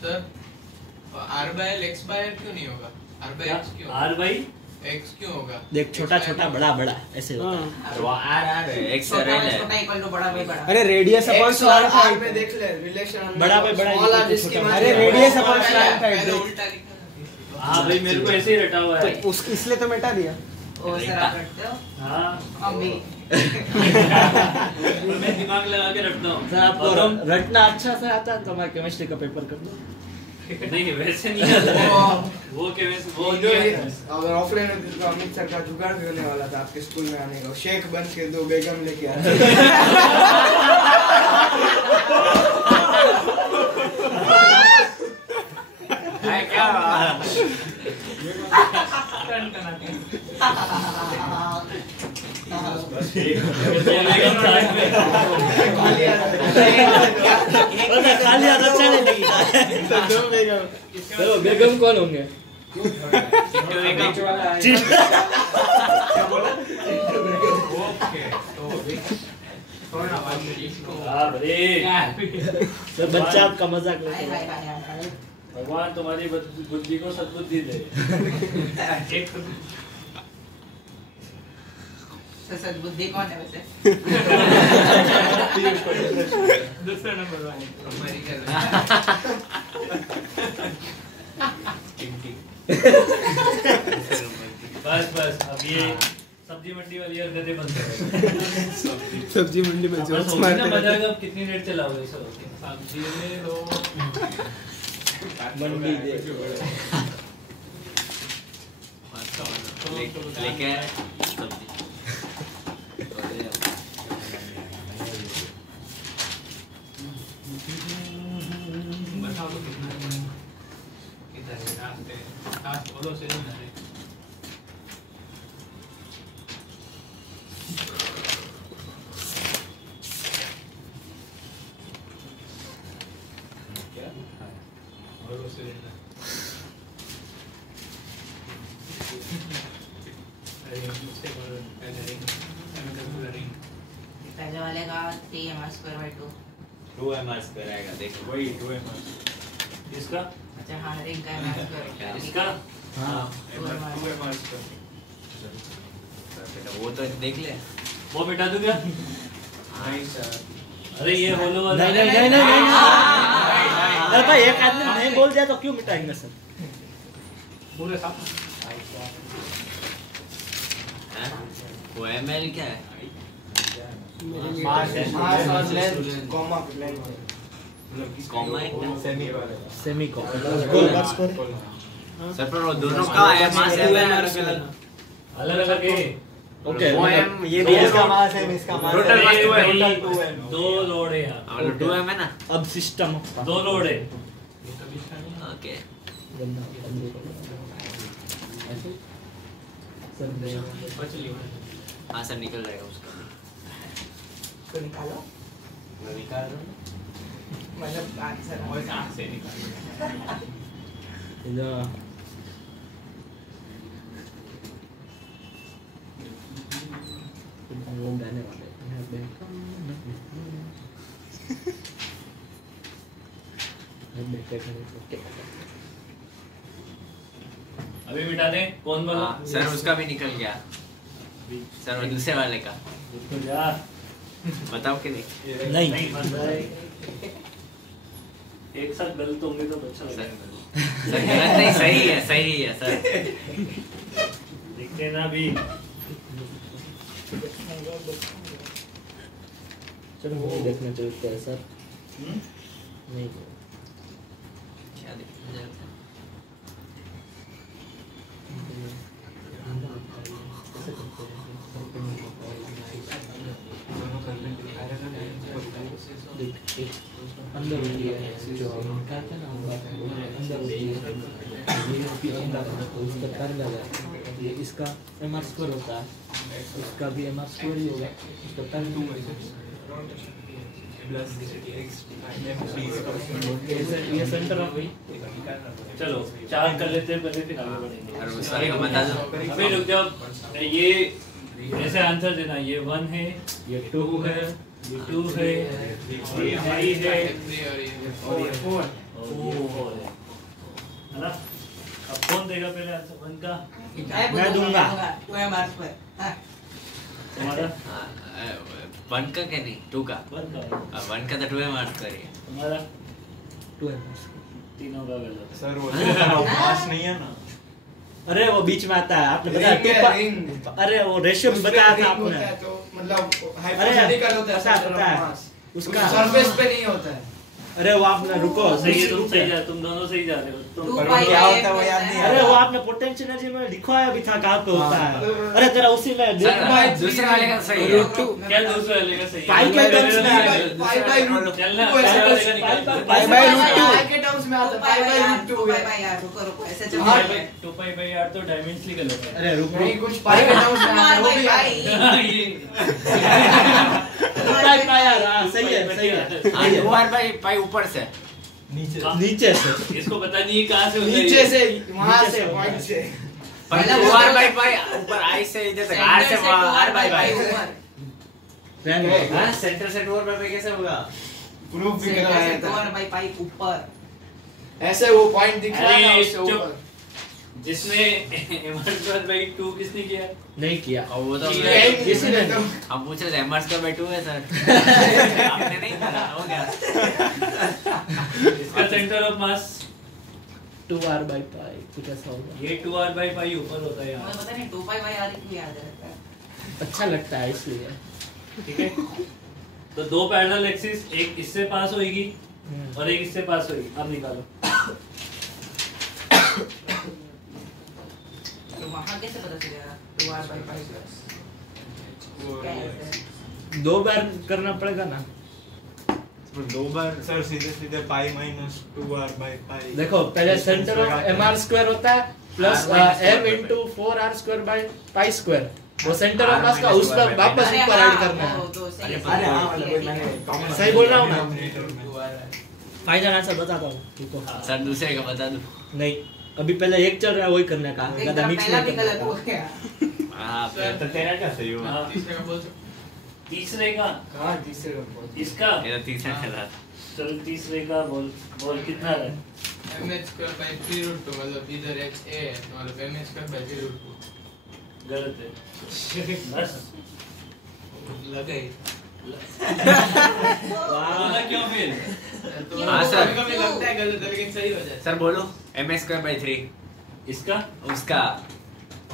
Sir r by l x by r क्यों नहीं होगा? r by x क्यों? r बाई x क्यों होगा? देख छोटा छोटा बड़ा बड़ा ऐसे होता है हाँ। वो आर आर है, एक्स और छोटा एल है। छोटा इक्वल टू बड़ा बाई बड़ा। अरे रेडियस अपॉन X और स्लैंट R में देख ले रिलेशन। बड़ा by बड़ा स्मॉल r equal to जिसकी छोटा। मर्जी अरे है। रेडियस अपॉन पहले स्लैंट पहले है। उल्टा लिखा। हाँ भाई मेरे को ऐसे ही रटा हुआ है। तो उसकी इसलिए तो मिटा दिया। ओ सर आप रखते हो? हाँ हम भी। मैं दिमाग लगा के रखता हूँ। सर आपको और तुम? रटना अच्छा से आता है तो हमारे केमिस्ट्री का पेपर कर दो नहीं वैसे नहीं आता। वो केमिस्ट्री वो जो नहीं ये आता। अगर ऑफलाइन होती तो अमित सर का जुगाड़ भी होने वाला था आपके स्कूल में आने का। शेख बन के 2 बेगम लेके आए। क्या? टर्न करना चाहिए। खाली हाथ अच्छा नहीं लगता। दो बेगम। चलो बेगम कौन होंगे? तो बच्चा आपका मजाक लेते हैं। भगवान तुम्हारी बुद्धि को सद्बुद्धि दे। सद्बुद्धि कौन है वैसे? दूसरा नंबर वाले बस अब ये सब्जी मंडी वाली हरकतें बंद करो। सब्जी मंडी में जोक्स मारते रहते मजाक अब कितनी देर चलाओगे सर? सब्जी ले लो मंडी दे। लेके सब्जी बताओ तो कितना है? किधर है रास्ते? रास्ते बोलो से नहीं है। क्या? बोलो से नहीं है। अरे मुझसे बोलो पहले रिंग पहले वाले का 3m²/2। 2m² आएगा देखो वही 2m²। इसका अच्छा हाँ रिंग का m²। इसका हाँ 2m²। बेटा वो तो देख ले। वो मिटा दूं क्या? नहीं सर। अरे ये होलो वाला नहीं। अरे भाई एक आदमी नहीं बोल दिया तो क्यों मिटाएंगे सर? पूरे साथ वो ml क्या है? मास और लेंथ कॉमा लेंथ कॉमा है क्या? सेमी को सर पर वो दोनों का है मास है अलग अलग है। ओके वो m ये भी इसका मास है इसका मास टोटल मास 2 है। 2 लोड है यहाँ। 2m है ना? अब सिस्टम 2 लोड है। ओके हाँ सर निकल जाएगा उसका। तो निकालो मैं निकाल रहा हूँ। मतलब आंसर और आँख से निकाल। गाने वाले अभी मिटा दे। कौन बोला? हाँ, सर उसका भी निकल गया। सर वो दूसरे वाले का तो जा बताओ कि नहीं? नहीं एक साथ गलत होंगे तो अच्छा सर लगेगा। सर गलत नहीं सही है सर। दिखते ना भी। चलो वो देखना चलते हैं सर। नहीं क्या देखना चाहते हैं? अंदर होती है जो हम कहते हैं ना अंदर होती है अंदर उसका कर लगा ये इसका m² होता है इसका भी m² ही होगा इसका कर ये सेंटर ऑफ वही। चलो 4 कर लेते हैं पहले फिर आगे बढ़ेंगे। और उस वाले का बता दो। अभी रुक जाओ। ये ऐसे आंसर देना। ये 1 है, ये 2 है, ये 2 है, ये 3 है और ये 4 है ना? अब कौन देगा पहले आंसर 1 का? मैं दूंगा। 2m²। तुम्हारा 1 का क्या नहीं 2 का? 1 का 1 का तो 2m² है। तुम्हारा 2 तीनों का गलत। सर वो मास नहीं है ना। अरे वो बीच में आता है आपने बताया रिंग अरे वो रेशियो भी बताया था आपने। तो मतलब अरे हाइपोथेटिकल होता है पता है मास उसका सरफेस पे नहीं होता है। अरे वो आपने रुको, सही है, तुम सही जा, तुम दोनों सही जा रहे हो तुम। 2 पर पाई क्या बाय होता है वो याद नहीं आ अरे रहा। वो आपने पोटेंशियल एनर्जी में लिखवाया भी था कहाँ पे होता है। अरे तेरा उसी में सर, देखना। दूसरे वाले का सही है। क्या दूसरा वाले का सही है? पाई के टर्म्स में है। पाई बाय रूट चलना, टू ऐसे पहले वाले का कुछ- निकाल। Pi by root two. Pi के टर्म्स में आता है, पाई बाय रूट टू है। यार रुको ऐसे चल 2 पाई बाई r तो डायमेंशनली गलत है। अरे रुको, नहीं कुछ पाई के टर्म्स में आता है वो भी पाई पाई यार, हाँ, सही है सही है। 2r बाई पाई ऊपर से। नीचे से इसको पता नहीं है कहाँ से होता है नीचे ये। से वहां नीचे से से पॉइंट से पर 2r बाई पाई ऊपर i से इधर तक r से r बाई पाई। हाँ, सेंटर से 2r बाई पाई कैसे होगा? प्रूफ भी कराया था बाई पाई ऊपर ऐसे वो पॉइंट दिख रहा है ना अरे, उससे चुप। ऊपर जिसने m2 किसने किया? नहीं किया। और वो तो यही इसी ने तो हम पूछ रहे थे m स्क्वायर बाई 2 है सर। आपने नहीं करा, हो गया। इसका centre of mass 2r by पाई कुछ ऐसा होगा। ये 2r बाई पाई ऊपर होता है मुझे यहाँ। पता नहीं 2 पाई बाय r क्यों याद रहता है। अच्छा लगता है इसलिए। ठीक है, तो दो पैरेलल एक्सिस, एक इससे पास होगी और एक इससे पास होगी। अब निकालो। तो वहां कैसे पता चलेगा 2r बाय पाई प्लस दो बार करना पड़ेगा ना। दो बार सर सीधे सीधे पाई माइनस 2r बाई पाई। देखो पहले सेंटर ऑफ mr स्क्वायर होता है plus m into 4r square by pi square. वो सेंटर ऑफ मास का उस पर वापस अरे ऊपर हाँ, ऐड करना है। वो तो सही है, अरे हाँ ठीक मतलब है, कोई ठीक है। मैंने कॉमन सही बोल रहा हूँ ना? डिनोमिनेटर में। फाइनल आंसर बताता हूँ रुको। सर दूसरे का बता दो। नहीं अभी पहले एक चल रहा है वही करने का, देख, ज्यादा मिक्स पहला नहीं भी गलत करना हो का। गया। हाँ, फिर तो तेरा क्या सही हुआ? हाँ, तीसरे का बोल सकते तीसरे का, कहां तीसरे का इसका, मेरा तीसरा चला। चलो तीसरे का बोल बोल कितना है? mh स्क्वायर बाय 3√2 मतलब इधर h a है मतलब mh स्क्वायर बाय 3√2 गलत है। बस लगा ही बोला क्यों फिर? हाँ, सर। कभी लगता है गलत है लेकिन सही हो जाता सर बोलो m स्क्वायर बाई 3 इसका उसका।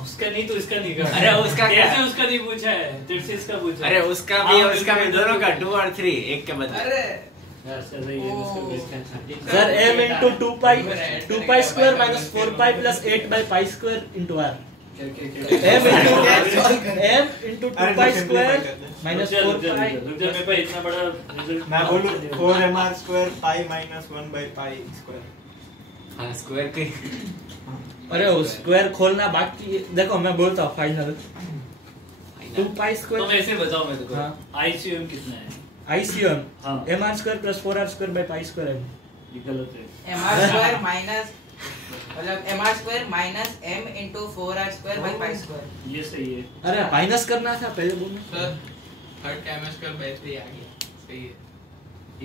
उसका नहीं तो इसका नहीं कहा। अरे उसका क्या? कैसे उसका नहीं पूछा है? तेरे से इसका पूछा। अरे उसका भी और उसका भी दोनों का 2 और 3 एक के बदले। अरे यार सही है उसका भी इसका। Sir m into 2 pi square minus 4 pi plus 8 by pi square into r। m into 2 pi square minus 4 पाई। मेरे पास इतना बड़ा result- मैं बोलूं 4mr square pi minus 1 by pi square. हाँ, स्क्वायर के। अरे वो स्क्वायर खोलना बाकी है। देखो मैं बोलता हूँ फाइनल 2 पाई तुम स्क्वायर ऐसे बताओ मेरे को। हाँ। ICM कितना है? ICM हाँ। mr square plus 4r square by pi square है। ये गलत है। mr स्क्वायर माइनस मतलब mr square minus m into 4r square by pi square. ये सही है। अरे माइनस करना था पहले बोलना। सर थर्ड का mh स्क्वायर बाय 3 आ गया सही है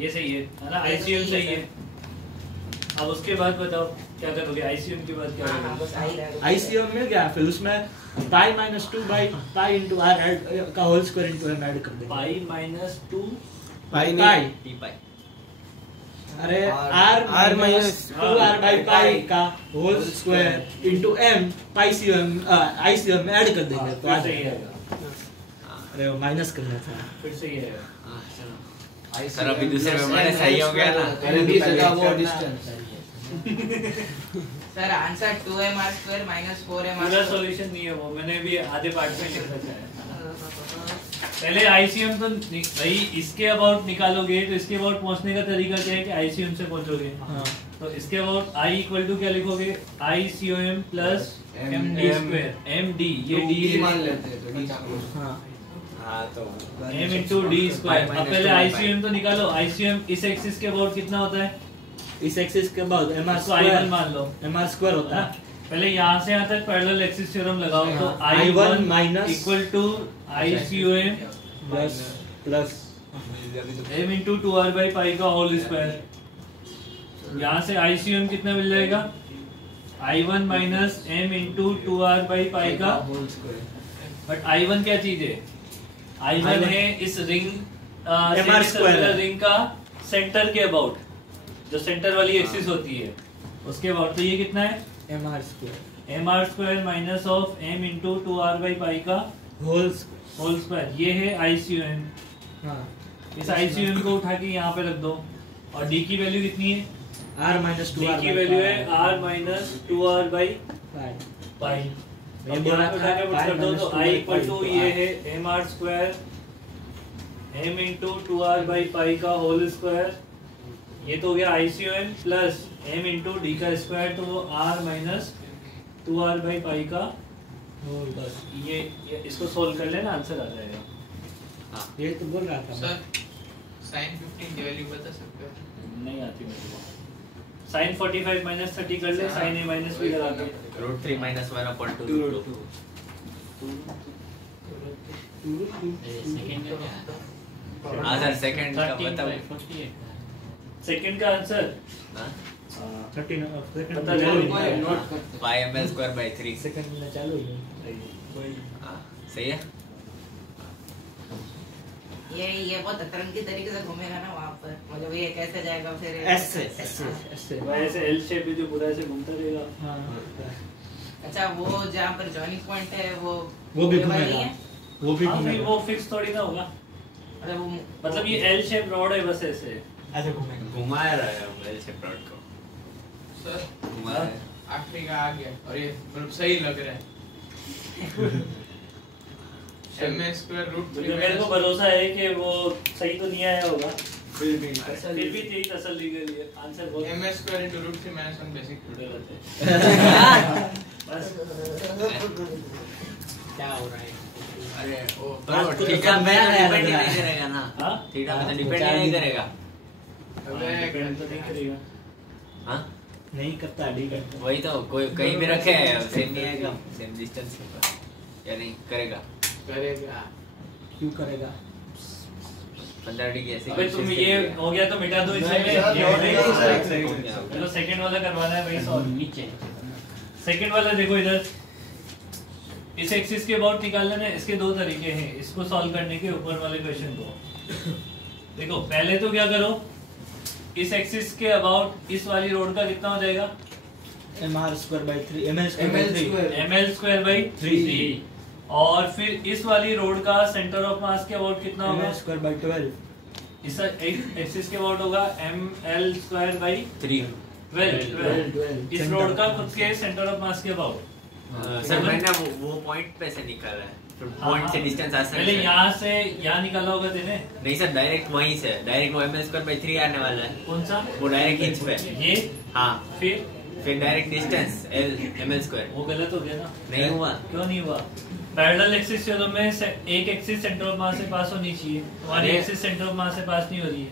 ये सही है ना? ICM सही है। अब उसके बाद बताओ क्या करोगे? ICM के बाद क्या हाँ हाँ करोगे? बस आई रहा है। ICM मिल गया, फिर उसमें pi minus 2 by pi into r add का whole square into m add कर देंगे। पाई माइनस 2 पाई पाई नहीं, टी पाई। अरे r R minus 2r by pi का होल स्क्वायर इंटू m पाई CM ICM में ऐड कर देंगे तो आ फिर सही जाएगा। है। अरे वो माइनस करना था। फिर सही है। हाँ, चलो। सर अभी दूसरे में बड़े सही हो गया ना। अरे जगह वो distance sir answer 2mr square minus 4mr पूरा सॉल्यूशन नहीं है वो, मैंने भी आधे पार्ट में लिख रखा है। पहले ICM तो भाई इसके अबाउट निकालोगे तो इसके अबाउट पहुंचने का तरीका क्या है कि ICM से पहुंचोगे। हाँ। तो इसके अबाउट I इक्वल टू क्या लिखोगे? ICOM plus MD square. MD ये D डी है। मान लेते हैं तो डी हाँ हाँ, तो m इंटू डी स्क्वायर। अब पहले ICM तो निकालो। ICM इस एक्सिस के अबाउट कितना होता है? इस एक्सिस के बाद mr इसको स्क्वायर I1 मान लो। mr स्क्वायर होता है है। ना? पहले यहाँ से यहाँ तक पैरेलल एक्सिस थ्योरम लगाओ तो I1 minus equal to ICOM plus plus m into 2r by pi का होल स्क्वायर। यहाँ से ICM कितना मिल जाएगा? I1 minus m into 2r by pi का। बट I1 क्या चीज है? I1 है इस रिंग MR स्क्वायर है। रिंग का सेंटर के अबाउट, जो सेंटर वाली एक्सिस होती है उसके अबाउट। तो ये कितना है? mr square mr square minus of m into 2r by pi का होल होल स्क्वायर। ये है ICOM। हाँ इस ICOM को उठा के यहाँ पे रख दो और डी की वैल्यू कितनी है? r minus 2r डी की वैल्यू है r minus 2r by पाई। अब यहाँ पे उठा के पुट कर दो तो i इक्वल टू ये है mr square m into 2r by पाई का होल स्क्वायर, ये तो हो गया ICOM plus m into D का स्क्वायर, तो वो r माइनस 2r by पाई का होल। बस ये इसको सोल्व कर लेना, आंसर आ जाएगा। हाँ ये तो बोल रहा था सर sin 15 की वैल्यू बता सकते हो? नहीं आती मेरे को। sin 45 माइनस 30 कर ले, sin a माइनस b लगा दे। √3 - 1/2 √2। हाँ सर सेकंड का बताओ। सेकंड का आंसर हाँ 13 सेकंड पता चल pi ml²/3 सेकंड में चालू है। हाँ सही है। ये बहुत अतरंगी तरीके से घूमेगा ना वहाँ पर, मतलब ये कैसे जाएगा फिर ऐसे ऐसे ऐसे वैसे एल शेप भी जो पूरा ऐसे घूमता रहेगा। हाँ अच्छा वो जहाँ पर जॉइनिंग पॉइंट है वो वो भी ये वाली घूमेगा। है? वो भी हाँ, घूमेगा। वो फिक्स थोड़ी ना होगा, मतलब वो मतलब ये एल शेप रॉड है बस ऐसे। ऐसे घूमेगा। घुमा रहा है मेरे से प्लॉट को सर घुमा रहा है। आखिरी का आ गया और ये मतलब सही लग रहा है। तो मेरे को भरोसा है कि वो सही तो नहीं आया होगा, फिर भी फिर भी तेरी तसल्ली के लिए आंसर बहुत m² * √3 - 1 बेसिक गलत है। बस क्या हो रहा है? अरे ओ पर थीटा पे डिपेंड नहीं करेगा ना। हाँ? थीटा पे तो डिपेंड नहीं करेगा। डिपेंड तो नहीं करेगा। हाँ नहीं करता डी करता। वही तो कोई कहीं भी रखे सेम नहीं आएगा, सेम डिस्टेंस या नहीं करेगा। करेगा। क्यों करेगा? 15 डिग्री ऐसे अबे तुम ये हो गया तो मिटा दो इसमें। चलो सेकंड वाला करवाना है भाई सॉल्व। नीचे सेकंड वाला देखो इधर, इस एक्सिस के अबाउट निकालना है। इसके दो तरीके हैं इसको सॉल्व करने के, ऊपर वाले क्वेश्चन को देखो। पहले तो क्या करो, इस एक्सिस के अबाउट इस वाली रोड का कितना हो जाएगा? mr²/3 ml²/3 ml²/3 और फिर इस वाली रोड का सेंटर ऑफ मास के अबाउट कितना होगा? ml²/12 इस एक्सिस के अबाउट होगा ml²/3 12 इस रोड का खुद के सेंटर ऑफ मास के अबाउट। सर मैंने वो पॉइंट पे से निकाला है, फिर पॉइंट से डिस्टेंस आसान पहले है। यहाँ से यहाँ निकाला होगा तेने। नहीं सर डायरेक्ट वहीं से डायरेक्ट वो ml²/3 आने वाला है। कौन सा? वो डायरेक्ट इंच पे। ये हाँ फिर डायरेक्ट डिस्टेंस ml²। वो गलत हो गया ना। नहीं हुआ। क्यों नहीं हुआ? पैरेलल एक्सिस थ्योरम में एक एक्सिस सेंटर ऑफ मास से पास होनी चाहिए, तुम्हारी अरे। एक्सिस सेंटर ऑफ मास से पास नहीं हो रही है।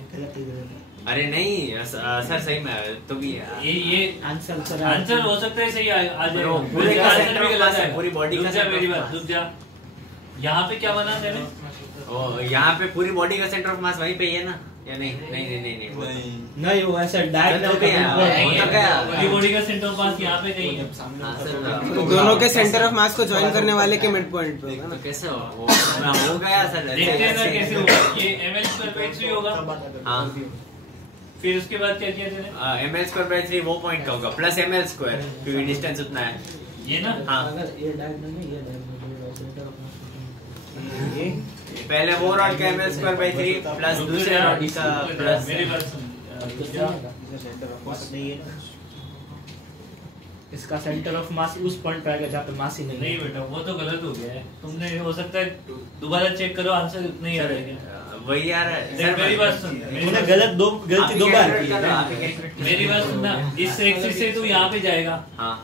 अरे नहीं सर सही में तो भी ये आंसर हो सकता है सही आ जाए, वो पूरे का center of mass है, पूरी body का center मेरी of बात mass। रुक जा। यहाँ पे क्या बना तेरे? ओ यहाँ पे पूरी बॉडी का सेंटर ऑफ मास वहीं पे ही है ना, या नहीं? नहीं वो तो- नहीं वो ऐसा डायरेक्ट तो क्या वो तो क्या पूरी बॉडी का सेंटर ऑफ मास यहाँ पे कहीं है। हाँ, सर, तो दोनों के सेंटर ऑफ मास को ज्वाइन करने वाले के मिड पॉइंट पे होगा तो ना। कैसे हो गया सर? देखते हैं ना कैसे होगा। ये ml²/3 होगा। हाँ फिर उसके बाद क्या किया तेने? ml²/3 वो पॉइंट का होगा प्लस ml² क्योंकि डिस्टेंस उतना है। ये ना हाँ अगर ये डायरेक्ट नहीं ये डायरेक्ट सेंटर ऑफ पहले वो रॉड का ml²/3 प्लस दूसरे रॉड का प्लस। मेरी बात सुन। इसका सेंटर ऑफ मास उस पॉइंट पे आएगा जहाँ पे मास ही नहीं नहीं बेटा वो तो गलत हो गया है। तुमने हो सकता है दोबारा चेक करो, आंसर उतना ही आ जाएगा। वही आ रहा है देख मेरी बात सुन, तूने गलती दो बार की है। मेरी बात सुनना। इस एक्सिस से तू यहाँ पे जाएगा हाँ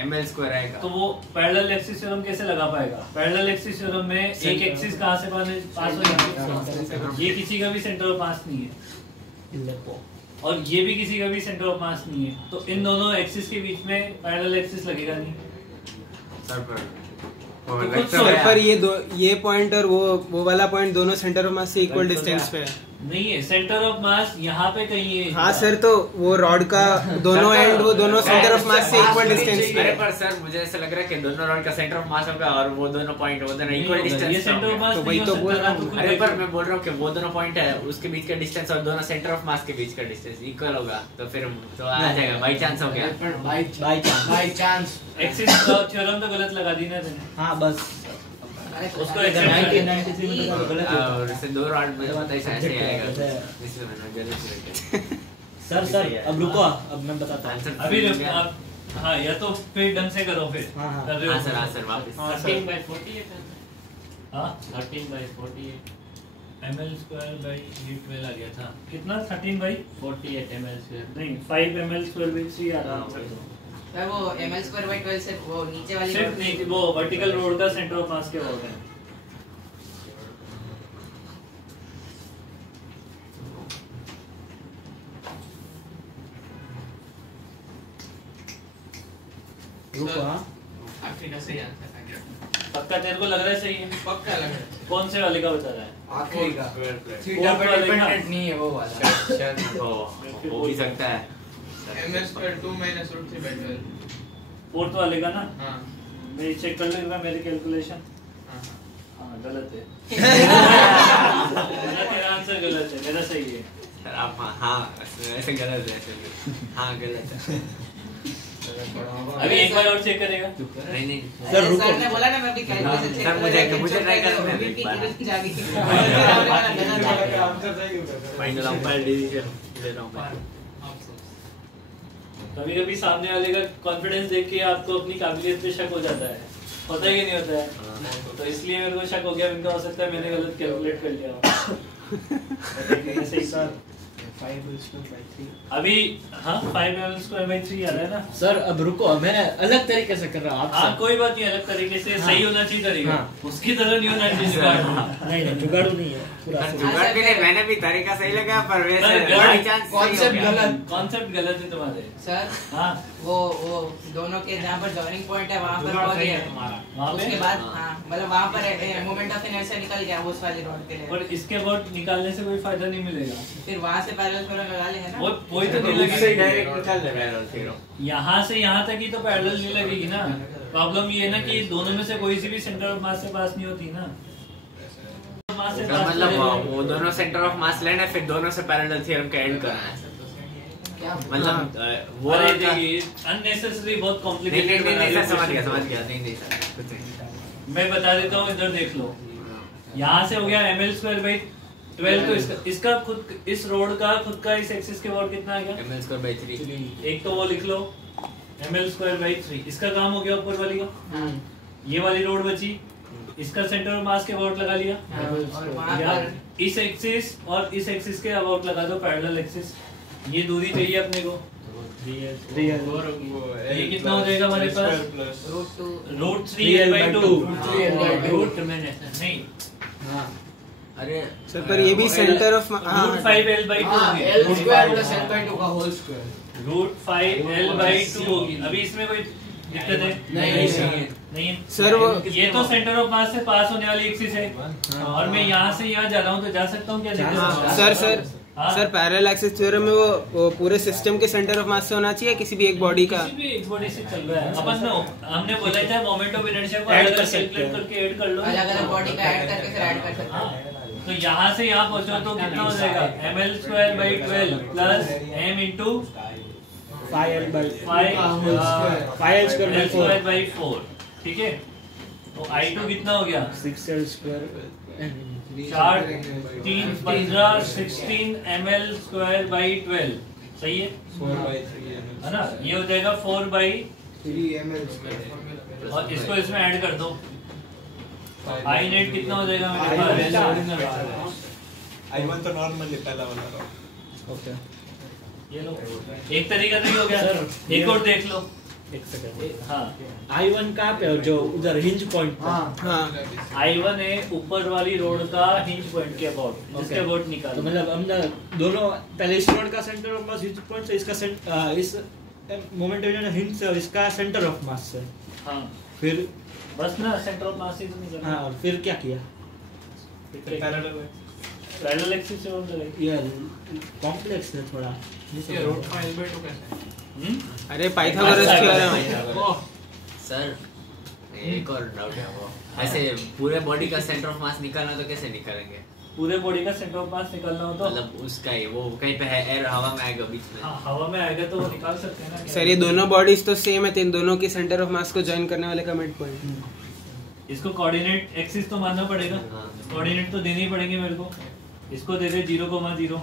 ml² आएगा तो वो पैरेलल एक्सिस थ्योरम कैसे लगा पाएगा? पैरेलल एक्सिस थ्योरम में एक एक्सिस कहाँ से पास हो जाएगा? ये किसी का भी सेंटर ऑफ मास नहीं है और ये भी किसी का भी सेंटर ऑफ मास नहीं है, तो इन दोनों एक्सिस के बीच में पैरेलल एक्सिस लगेगा नहीं। सर पर पर ये पॉइंट और वो वाला पॉइंट दोनों सेंटर ऑफ मास से इक्वल डिस्टेंस पे है। नहीं है, सेंटर ऑफ मास यहाँ पे कहीं है। हाँ सर, तो वो रॉड का दोनों एंड वो दोनों सेंटर ऑफ मास से इक्वल डिस्टेंस पे अरे है। पर सर मुझे ऐसा लग रहा है कि दोनों रॉड का सेंटर ऑफ मास होगा और वो दोनों पॉइंट वो दोनों इक्वल डिस्टेंस। ये सेंटर ऑफ मास तो वही नहीं हो तो बोल सकता रहा ना, हूँ। तो खुद अरे देखो। पर मैं बोल रहा हूँ कि वो दोनों पॉइंट है उसके बीच का डिस्टेंस और दोनों सेंटर ऑफ मास के बीच का डिस्टेंस इक्वल होगा तो फिर तो आ जाएगा। बाई चांस हो गया। बाई चांस एक्सिस थ्योरम तो गलत लगा दी ना तुमने। हाँ बस उसको अगर accept कर। 1993 में तो गलत है। और इससे दो रॉड मुझे पता है ऐसे ही आएगा इसलिए मैंने गलत किया। सर अब रुको, अब मैं बताता हूँ। अभी रुको आप, हाँ या तो फिर ढंग से करो फिर। हाँ। कर रहे हो सर वापस 13/48 है। हाँ 13/48 ml square by ये 12 आ गया था कितना 13/48 ml square। नहीं 5 ml square by 3 आ रहा है सर वो ml/12 से वो नीचे वाली सिर्फ नहीं वो वर्टिकल रोड का सेंटर ऑफ मास के वर्ड है। रुको। हाँ आखिरी का सही आंसर आ गया। पक्का तेरे को लग रहा है सही है? पक्का लग रहा है। कौन से वाले का बता रहा है? आखिरी का थीटा पे डिपेंडेंट नहीं है वो वाला। हो भी सकता है। ml² 2 - √3/12। फोर्थ वाले का ना? हाँ मैं चेक कर लूंगा मेरी कैलकुलेशन। हाँ हाँ गलत है। तेरा आंसर गलत है, मेरा सही है। सर आप हाँ ऐसे गलत है ऐसे। हाँ गलत है। अभी एक बार और चेक करेगा? नहीं नहीं सर रुको। सर ने बोला ना मैं भी कैलकुलेशन चेक सर मुझे ट्राई करना है एक बार। फाइनल अंपायर डिसीजन ले रहा हूँ मैं। कभी कभी सामने वाले का कॉन्फिडेंस देख के आपको अपनी काबिलियत पे शक हो जाता है, होता है कि नहीं होता है? तो इसलिए मेरे को शक हो गया, इनका हो सकता है मैंने गलत कैलकुलेट कर लिया हो। सही सर 5/3 अभी हाँ 5 ml² by 3 आ रहा है ना? सर अब रुको, मैं अलग तरीके से कर रहा हूँ हाँ आपसे। कोई बात नहीं, अलग तरीके से सही होना चाहिए तरीका। हाँ। उसकी तरह नहीं होना चाहिए जुगाड़। नहीं जुगाड़ू नहीं है पूरा। जुगाड़ भी नहीं, मैंने भी तरीका सही लगा पर वैसे सर, बाई चांस कॉन्सेप्ट गलत। कॉन्सेप्ट गलत है तुम्हारे। सर हाँ वो दोनों के जहाँ पर जॉइनिंग पॉइंट है वहाँ पर पहुँच गया। वहाँ पे उसके बाद हाँ मतलब वहाँ पर मोमेंट ऑफ इनर्शिया निकल गया उस वाली रोड के लिए। और इसके बाद निकालने से कोई फायदा नहीं मिलेगा। फिर वहाँ से पैरेलल पर लगा लेंगे ना। वही तो नहीं उससे लगेगी। डायरेक्ट निकाल ले रहा हूँ। यहाँ से यहाँ तक ही तो पैरेलल नहीं लगेगी ना। प्रॉब्लम ये है ना कि दोनों में से कोई सी भी सेंटर ऑफ मास से पास नहीं होती ना। मास से पास मतलब वो दोनों सेंटर ऑफ मास लेना है फिर दोनों से पैरेलल थ्योरम का एंड करना है। मतलब वो अरे देखिए अननेसेसरी बहुत कॉम्प्लिकेटेड बना नहीं दिया सर समझ क्वेश्चन। गया नहीं सर कुछ नहीं। मैं बता देता हूँ, इधर देख लो। यहाँ से हो गया ml² by 12 तो इसका खुद इस रोड का खुद का इस एक्सिस के वॉट कितना आ गया? ml² by 3 एक तो वो लिख लो ml² by 3। इसका काम हो गया ऊपर वाली का। ये वाली रोड बची, इसका सेंटर ऑफ मास के अबाउट लगा लिया। और वहाँ या पर इस एक्सिस और इस एक्सिस के अबाउट लगा दो पैरेलल एक्सिस। ये दूरी चाहिए अपने को। ये कितना हो जाएगा हमारे पास? √3l/2 रूट मैंने नहीं अरे सर पर ये भी सेंटर ऑफ √5l/2 होगी। L² + L/2 का होल स्क्वायर। √5l/2 होगी। अभी इसमें कोई दिक्कत है? नहीं सर वो ये तो सेंटर ऑफ मास से पास होने वाली एक्सिस है और मैं यहाँ से यहाँ जा रहा हूँ तो जा सकता हूँ क्या? दिक्कत है? हाँ? सर पैरेलल एक्सिस थ्योरम में वो पूरे सिस्टम के सेंटर ऑफ मास से होना चाहिए किसी भी एक बॉडी का? किसी भी एक बॉडी से चल रहा है। अपन ना हमने बोला था मोमेंट ऑफ इनर्शिया को अलग अलग कैलकुलेट करके ऐड कर लो। अलग अलग बॉडी का ऐड करके फिर ऐड कर सकते हाँ, हैं। तो यहाँ से यहाँ पहुँचो तो कितना हो जाएगा? ml² by 12 plus m into 5l² by 4। ठीक है, तो I2 कितना हो गया? 6l²। 4 3 15 16 ml² by 12। सही है 4/3 है ना? ये हो जाएगा 4/3 ml²। और इसको इसमें ऐड कर दो। I नेट कितना हो जाएगा मेरे पास? I1 तो नॉर्मली पहला वाला रहा। ओके ये लो, एक तरीका तो ये हो गया। सर, एक और देख लो। एक सेकंड। हाँ I1 कहाँ पे है? जो उधर हिंज पॉइंट पे। हाँ I1 है ऊपर वाली रोड का हिंज पॉइंट के अबाउट, जिसके अबाउट तो निकालो। मतलब हमने दोनों पहले इस रोड का centre of mass hinge point से, इसका इस मोमेंट ऑफ हिंज से और इसका सेंटर ऑफ मास से। हाँ फिर बस ना सेंटर ऑफ मास से तो निकालो। हाँ और फिर क्या किया? पैरेलल एक्सिस से और लगाई। ये कॉम्प्लेक्स है थोड़ा। ये √5/2 कैसे? अरे पाइथागोरस थ्योरम है। सर एक और डाउट है वो ऐसे पूरे बॉडी का सेंटर ऑफ मास निकालना तो कैसे निकालेंगे? पूरे बॉडी का सेंटर ऑफ मास निकालना हो तो मतलब उसका ही वो कहीं पे है एयर हवा में आएगा बीच में। हाँ, हवा में आएगा तो वो निकाल सकते हैं ना। सर ये दोनों बॉडीज तो सेम है तो इन दोनों के सेंटर ऑफ मास को ज्वाइन करने वाले का मिड पॉइंट। इसको कोऑर्डिनेट एक्सिस तो मानना पड़ेगा। हाँ। कोऑर्डिनेट तो देने ही पड़ेंगे मेरे को। इसको दे दे 0,0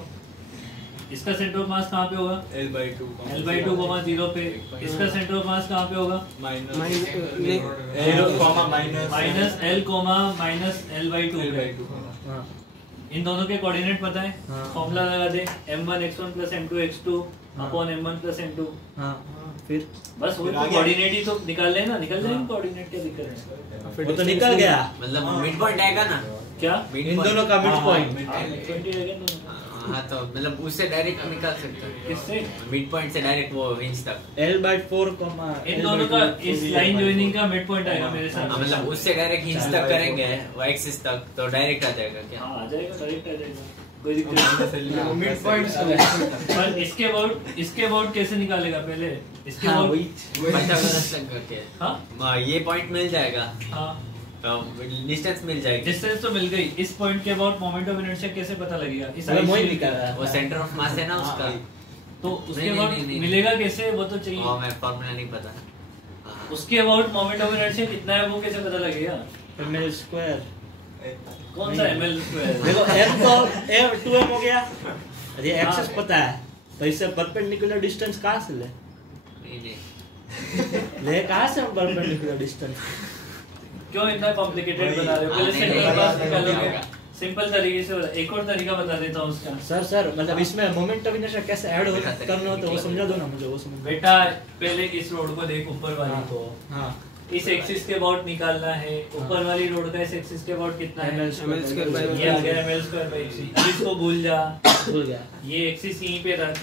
इसका सेंटर ऑफ मास कहाँ पे होगा? L/2 L/2, 0 पे। इसका सेंटर ऑफ मास कहाँ पे होगा? Minus minus L, minus L/2 पे। इन दोनों के कोऑर्डिनेट पता है? फॉर्मूला लगा दे, m1 x1 plus m2 x2 upon m1 plus m2। फिर बस वो कोऑर्डिनेट ही तो निकाल लेना, निकल जाएंगे कोऑर्डिनेट, क्या दिक्कत है? वो तो निकल गया, मतलब मिड पॉइंट आएगा ना क्या? इन दोनों का मिड पॉइंट। 20 आएगा दोनों। हाँ तो मतलब उससे डायरेक्ट निकाल सकते हो। किससे? मिड पॉइंट से डायरेक्ट वो इंच तक। L/4, इन दोनों का इस लाइन जॉइनिंग का मिड पॉइंट आएगा मेरे साथ। हाँ मतलब उससे डायरेक्ट इंच तक करेंगे वो एक्सिस तक तो डायरेक्ट आ जाएगा क्या? हाँ आ जाएगा, डायरेक्ट आ जाएगा, कोई दिक्कत नहीं। मिड पॉइंट पर इसके अबाउट कैसे निकालेगा पहले? इसके अबाउट पाइथागोरस तक करके हाँ ये पॉइंट मिल जाएगा, हाँ तो डिस्टेंस मिल जाएगी। डिस्टेंस तो मिल गई। इस पॉइंट के अबाउट मोमेंट ऑफ इनर्शिया कैसे पता लगेगा? इस वही निकाला वो सेंटर ऑफ मास है ना उसका, तो उसके नहीं, अबाउट नहीं, नहीं, मिलेगा कैसे? वो तो चाहिए। वो मैं फॉर्मूला नहीं पता। उसके अबाउट मोमेंट ऑफ इनर्शिया कितना है वो कैसे पता लगेगा? ml²। कौन सा ml²? देखो m तो 2m हो गया, ये एक्सेस पता है, तो इससे परपेंडिकुलर डिस्टेंस कहाँ से ले? ले कहाँ से हम परपेंडिकुलर डिस्टेंस? क्यों इतना कॉम्प्लिकेटेड बना रहे हो? पहले सेंटर ऑफ मास निकालोगे, सिंपल तरीके से। एक और तरीका बता देता हूँ उसका। सर मतलब इसमें मोमेंट ऑफ इनर्शिया कैसे ऐड करना होता है वो समझा दो ना मुझे, वो समझ। बेटा पहले इस रोड को देख, ऊपर वाली को। हाँ इस एक्सिस के अबाउट निकालना है। ऊपर वाली रोड का इस एक्सिस के अबाउट कितना है? ml²/3। ये आ गया ml²/3। अब इसको भूल गया, ये एक्सिस यहीं पे रख,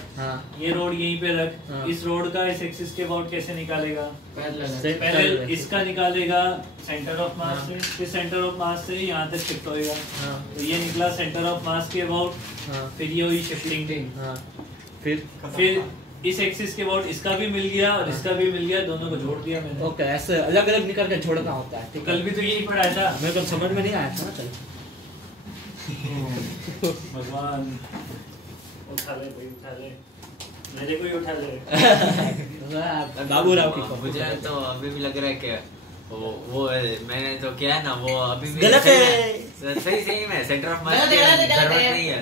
ये रोड यहीं पे रख। इस रोड का इस एक्सिस के अबाउट कैसे निकालेगा? पहले इसका निकालेगा सेंटर ऑफ मास से, फिर सेंटर ऑफ मास से यहाँ तक शिफ्ट होएगा। तो ये निकला सेंटर ऑफ मास के अबाउट, फिर ये हुई शिफ्टिंग, फिर इस एक्सिस के अबाउट इसका भी मिल गया और इसका भी मिल गया, दोनों को जोड़ दिया मैंने। ओके, ऐसे अलग अलग निकाल के जोड़ना होता है। तो कल भी तो यही पढ़ाया था, मेरे को समझ में नहीं आया था ना। चल भगवान, उठा ले भाई, उठा ले, मेरे को ही उठा ले। बाबू राव की मुझे तो अभी भी लग रहा है कि वो मैंने तो किया ना, वो अभी भी गलत है। सही में सेंटर ऑफ मास की जरूरत नहीं है।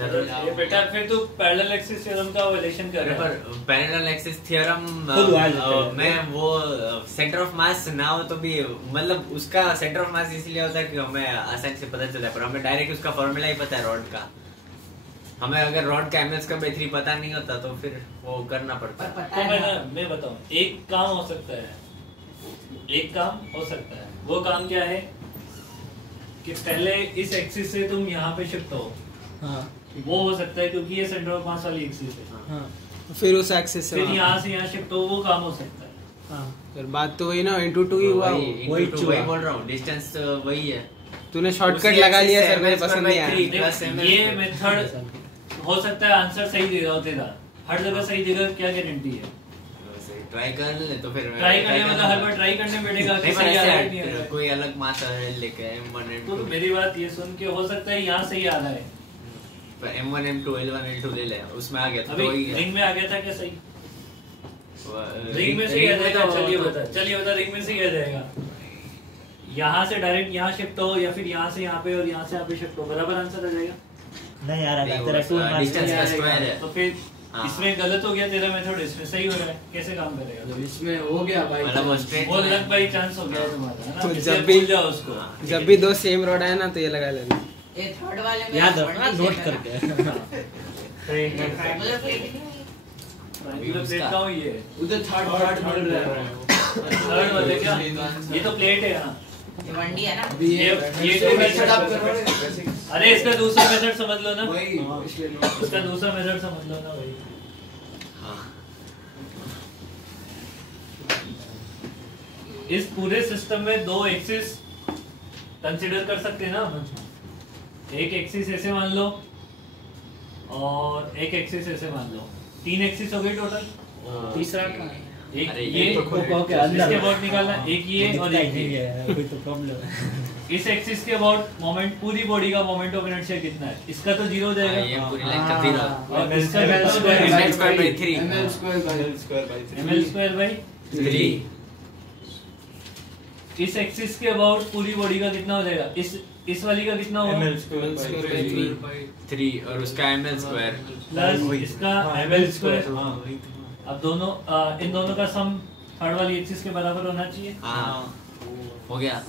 ये बेटा फिर तू पैरेलल एक्सिस थ्योरम का रिलेशन कर रहा है। पर पैरेलल एक्सिस थ्योरम में वो सेंटर ऑफ मास ना हो तो भी मतलब उसका सेंटर ऑफ मास इसलिए होता है कि हमें आसानी से पता चलता है, पर हमें डायरेक्ट उसका फॉर्मूला ही पता है रॉड का। हमें अगर रॉड का ml²/3 पता नहीं होता तो फिर वो करना पड़ता है। तो मैं बताऊं, एक काम हो सकता है, एक काम हो सकता है। वो काम क्या है कि पहले इस एक्सिस से तुम यहाँ पे शिफ्ट हो। हाँ, वो हो सकता है क्योंकि ये सेंटर ऑफ मास वाली एक्सिस है। हाँ, फिर उस एक्सिस से फिर यहाँ से यहाँ शिफ्ट हो, वो काम हो सकता है। हाँ, फिर बात तो वही ना, into 2 ही हुआ। वही बोल रहा हूँ, डिस्टेंस वही है। तूने शॉर्टकट लगा लिया सर, मुझे पसंद नहीं आया। ये मेथड हो सकता है आंसर सही दे रहा हो तेरा, हर जगह सही देगा, क्या गारंटी है? ट्राई कर ले तो फिर ट्राई करने मतलब हर बार ट्राई करने बैठेगा कि सही आ रहा है नहीं आ रहा है। कोई अलग मास लेके m1 तो m2 मेरी बात ये सुन के हो सकता है यहाँ सही आ रहा है, पर m1 m2 l1 l2 ले ले, उसमें आ गया तो अभी वही रिंग में आ गया था क्या सही? रिंग में सही आ जाएगा। चलिए बता रिंग में सही आ जाएगा। यहाँ से डायरेक्ट यहाँ शिफ्ट हो या फिर यहाँ से यहाँ पे और यहाँ से यहाँ पे शिफ्ट हो, बराबर आंसर आ जाएगा। नहीं यार, तेरा 2 डिस्टेंस का स्क्वायर है। तो फिर इसमें गलत हो गया तेरा मेथड, इसमें सही हो रहा है, कैसे काम करेगा? इसमें हो गया भाई, मतलब वो स्ट्रेट वो लग बाई चांस हो गया तुम्हारा, है ना? तो जब भी जाओ उसको, जब भी दो सेम रोड आए ना तो ये लगा लेना। ये थर्ड वाले में याद रखना, नोट करके। ट्रायंगुलर प्लेट नहीं हुई। ट्रायंगुलर प्लेट का हो ये, उधर थर्ड मिल रहा है। थर्ड वाले क्या? ये तो प्लेट है ना, ये 1D है ना। ये तो मेथड आप कर रहे हो। अरे इसका दूसरा मेथड समझ लो ना, वही इसलिए इसका दूसरा मेथड समझ लो ना भाई। इस पूरे सिस्टम में दो एक्सिस कंसीडर कर सकते हैं ना हम। एक एक्सिस ऐसे मान लो और एक एक्सिस ऐसे मान लो, 3 एक्सिस हो गई टोटल। तीसरा का एक अरे ये ओके, इसके अबाउट निकालना, एक ये और एक नहीं ये। है, कोई तो प्रॉब्लम है। इस एक्सिस के अबाउट मोमेंट, पूरी बॉडी का मोमेंट ऑफ इनर्शिया कितना है? इसका तो 0 हो ये जाएगा पूरी लाइन का 0 और इसका ml²/3 ml²/3। इस एक्सिस के अबाउट पूरी बॉडी का कितना हो जाएगा? इस इस वाली का कितना होगा? ml square by 3 और उसका ml स्क्वायर प्लस इसका ml स्क्वायर। अब दोनों इन दोनों का सम थर्ड वाली एक्सिस के बराबर होना चाहिए। हाँ हो गया।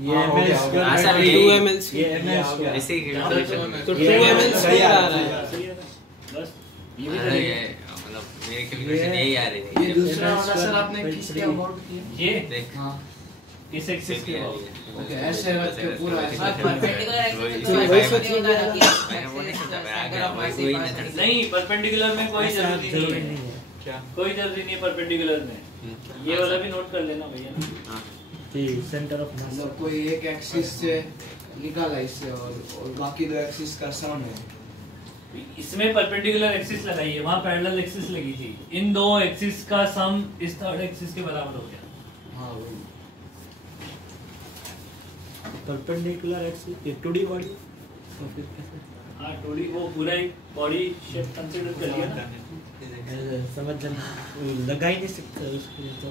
ये ml square हाँ, सर, by 2 ml ये ml square ऐसे ही तो 2 ml स्क्वायर आ रहा है। बस ये भी अरे करेंगे। ये मतलब मेरे कैलकुलेशन यही आ रही ये थी। दूसरा वाला सर आपने किसके अबाउट किया? ये देख हाँ इस एक्सिस के बाद ओके ऐसे रख के पूरा ऐसे परपेंडिकुलर एक्सिस वही तो वही ऐसे सोचिए होगा ना कि मैंने वो नहीं सोचा, मैं आ गया, वही method से। नहीं, परपेंडिकुलर में कोई जरूरी नहीं है। क्या कोई जरूरी नहीं है परपेंडिकुलर में। ये वाला भी नोट कर लेना भैया। हाँ सेंटर ऑफ मास मतलब कोई एक एक्सिस से निकाला इससे और बाकी दो एक्सिस का सम है। इसमें परपेंडिकुलर एक्सिस लगाई है, वहाँ पैरेलल एक्सिस लगी थी। इन दो एक्सिस का सम इस थर्ड एक्सिस के बराबर हो गया। हाँ वही परपेंडिकुलर एक्सिस ये 2D बॉडी तो फिर कैसे हाँ टोली वो पूरा एक बॉडी शेप कंसीडर कर लिया ना। समझ लगा ही नहीं सकते उसके लिए तो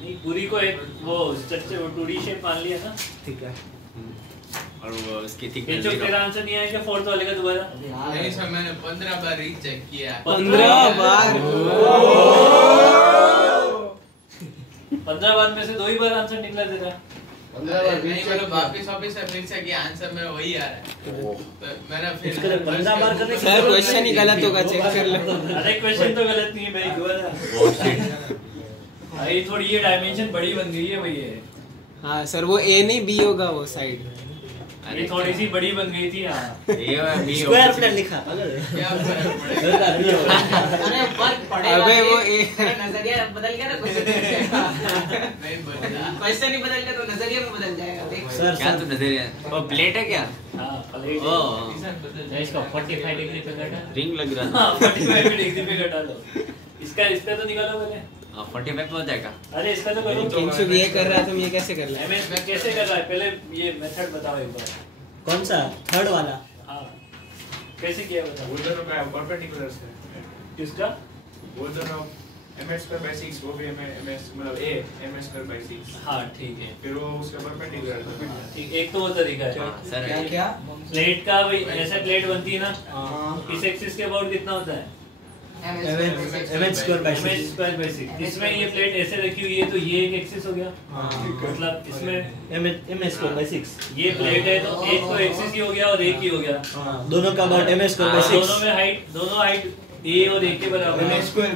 नहीं पूरी को एक वो स्ट्रक्चर वो 2D शेप मान लिया ना। ठीक है। और वो उसकी ये थिकनेस जो तेरा आंसर नहीं आया क्या फोर्थ वाले का दोबारा? नहीं सर मैंने 15 बार रीचेक किया। 15 बार 15 बार में से 2 ही बार आंसर निकला तेरा। 15 बार नहीं मतलब वापस से फिर से किया, आंसर मेरा वही आ रहा है। तो मैंने फिर इसके लिए 15 बार करने की सर क्वेश्चन ही गलत होगा, चेक कर ले। अरे क्वेश्चन तो गलत नहीं है भाई, दोबारा। भाई थोड़ी ये डायमेंशन बड़ी बन गई है भैया। हाँ सर वो A नहीं B होगा वो साइड। ये थोड़ी सी बड़ी बन गई थी। हाँ स्क्वायर प्लेन लिखा क्या फर्क पड़ेगा? अरे फर्क पड़ेगा। अबे वो तेरा नजरिया बदल गया ना क्वेश्चन नहीं बदला। क्वेश्चन ही बदल गया तो नजरिया भी बदल जाएगा देख। सर क्या तू नजरिया वो प्लेट है क्या? हाँ प्लेट ओ इसका 45 डिग्री पे काटा। रिंग लग रहा था। हाँ 45 डिग्री पे काटा लो। इसका तो निकालो पहले। 45 हो जाएगा। अरे इसका तो करो। किंचुक ये कर रहा है, तुम ये कैसे कर ले? एमएस में कैसे कर रहा है पहले ये मेथड बताओ एक बार। कौन सा थर्ड वाला हाँ कैसे किया बताओ। वो दोनों का परपेंडिकुलर है। किसका? वो दोनों ms²/6 वो भी ms मतलब a ms²/6। हाँ ठीक है फिर वो उसका परपेंडिकुलर है। ठीक। एक तो वो तरीका है सर क्या क्या प्लेट का भाई ऐसे प्लेट बनती है ना। हाँ इस एक्सिस के अबाउट कितना होता है? mh²/6 इसमें ये प्लेट ऐसे रखी हुई है तो ये एक एक्सिस हो गया। मतलब इसमें mh²/6 ये प्लेट है तो एक तो एक्सिस ही हो गया और एक ही हो गया। दोनों का अबाउट दोनों mh²/6 में हाइट दोनों हाइट a और a के बराबर है। m²/3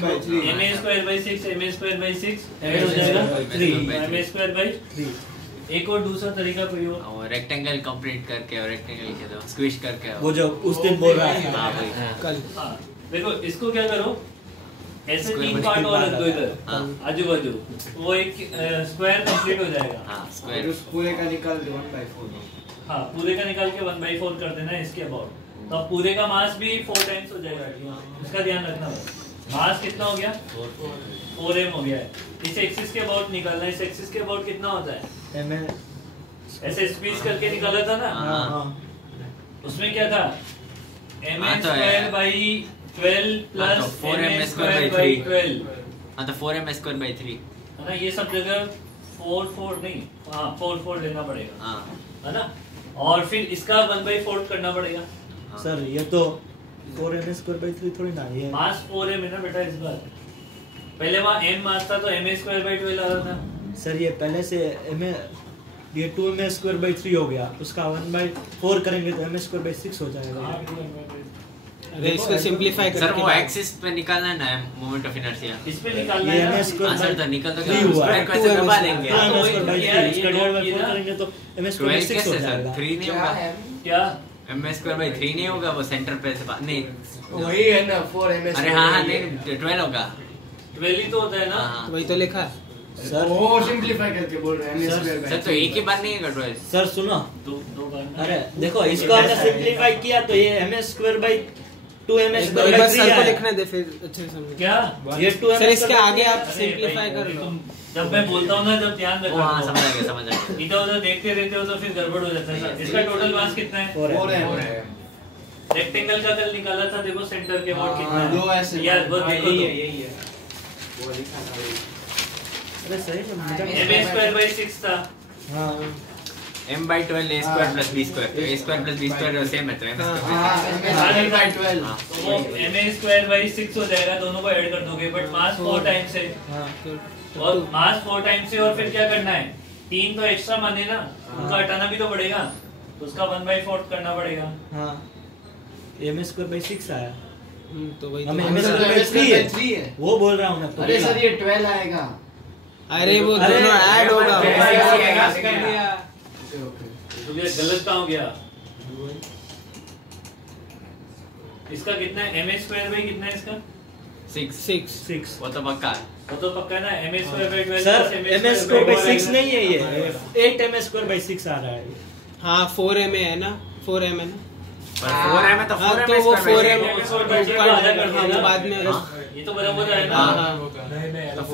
ma²/6 ma²/6 ऐड हो जाएगा 3 ma²/3। एक और दूसरा तरीका कोई और? वो रेक्टेंगल कंप्लीट करके और रेक्टेंगल के दो स्क्विश करके वो जो उस दिन बोल रहा है हाँ भाई कल हाँ देखो इसको क्या करो ऐसे Square 3 बन पार्ट और रख दो इधर हाँ। आजू बाजू वो एक स्क्वायर कंप्लीट हो जाएगा। हाँ और स्क्वायर उस पूरे का निकाल दो 1/4 हाँ पूरे का निकाल के 1/4 कर देना इसके अबाउट। तो अब पूरे का मास भी 4 टाइम्स हो जाएगा। इसका ध्यान रखना बस। मास कितना हो गया? 4m हो गया है। इस एक्सिस के अबाउट निकालना है। इस एक्सिस के अबाउट कितना होता है? ऐसे स्क्वीज करके निकाला था ना। हाँ। उसमें क्या था? हाँ तो है। ma²/12 प्लस 4m²/12 हाँ तो 4m²/3 है ना। ये सब जगह 4 नहीं हाँ 4 लेना पड़ेगा हाँ है ना। और फिर इसका 1/4 करना पड़ेगा। सर ये तो 4m²/3 थोड़ी ना ये मास 4m है ना बेटा इस बार। पहले वहाँ m मास था तो ma²/12 आ रहा था। सर ये पहले से ये 2m²/3 हो गया, उसका 1/4 करेंगे तो m²/6 हो जाएगा। अरे इसको सिंपलीफाई सर वो एक्सिस पे निकालना है ना मोमेंट ऑफ इनर्शिया। इस पे निकालना ये है ना। आंसर तो निकल तो थ्री हुआ। स्क्वायर को ऐसे दबा देंगे। हाँ, तो वही m²/3 किया, ये इसका नोट 1/4 किया। करेंगे तो 12 m²/6 कैसे हो सर जाएगा। 3 नहीं क्या होगा है क्या? m²/3 नहीं होगा वो सेंटर पे से नहीं। वही है ना 4ms अरे हाँ हाँ नहीं 12 होगा 12 ही तो होता है ना। हाँ वही तो लिखा। सर वो सिंपलीफाई करके बोल रहे हैं सर तो एक ही बार नहीं है 12 सर सुनो, दो बार ना। अरे देखो इसको हमने सिंपलीफाई किया तो ये m²/2 एक बार सर m²/3 को आया। लिखने दे फिर अच्छे से समझ। क्या? ये 2m² सर इसके आगे आप अरे सिंपलीफाई भाई, कर लो। तुम जब मैं बोलता हूँ ना जब ध्यान वो हाँ रखना। समझ आ गया इधर उधर देखते रहते हो तो फिर गड़बड़ हो जाता है। इसका टोटल मास कितना है? 4m। रेक्टेंगल का कल निकाला था देखो सेंटर के अबाउट कितना है? दो ऐसे यार वो देखो तो। यही है वो लिखा था अरे सही है मुझे ma²/6 था। हाँ m/12 a square plus b square, तो a square plus b square same है तो m square तो वो ma square by 6 हो जाएगा, दोनों को ऐड कर दोगे, बट मास 4 टाइम्स है और मास 4 टाइम्स से, और फिर क्या करना है, 3 तो एक्स्ट्रा माने ना, उनका हटाना भी तो पड़ेगा, तो उसका 1/4 करना पड़ेगा। हाँ m square by 6 आया, तो वही हमें तो- m square by 3 है, वो बोल रहा हूँ मैं। अरे सर ये 12 आएगा। अरे वो दोनों ऐड होगा। तो ये गलत कहाँ गया? इसका कितना है, m square by कितना है इसका? 6 वो तो पक्का है। वो तो पक्का ना, m square by 12 sir plus m square by 6 नहीं है ये, 8 m square by 6 आ रहा है। हाँ 4m है ना, 4m है ना, पर 4m है तो हाँ 4m तो वो 4m हाँ, बाद में ये तो बराबर है ना।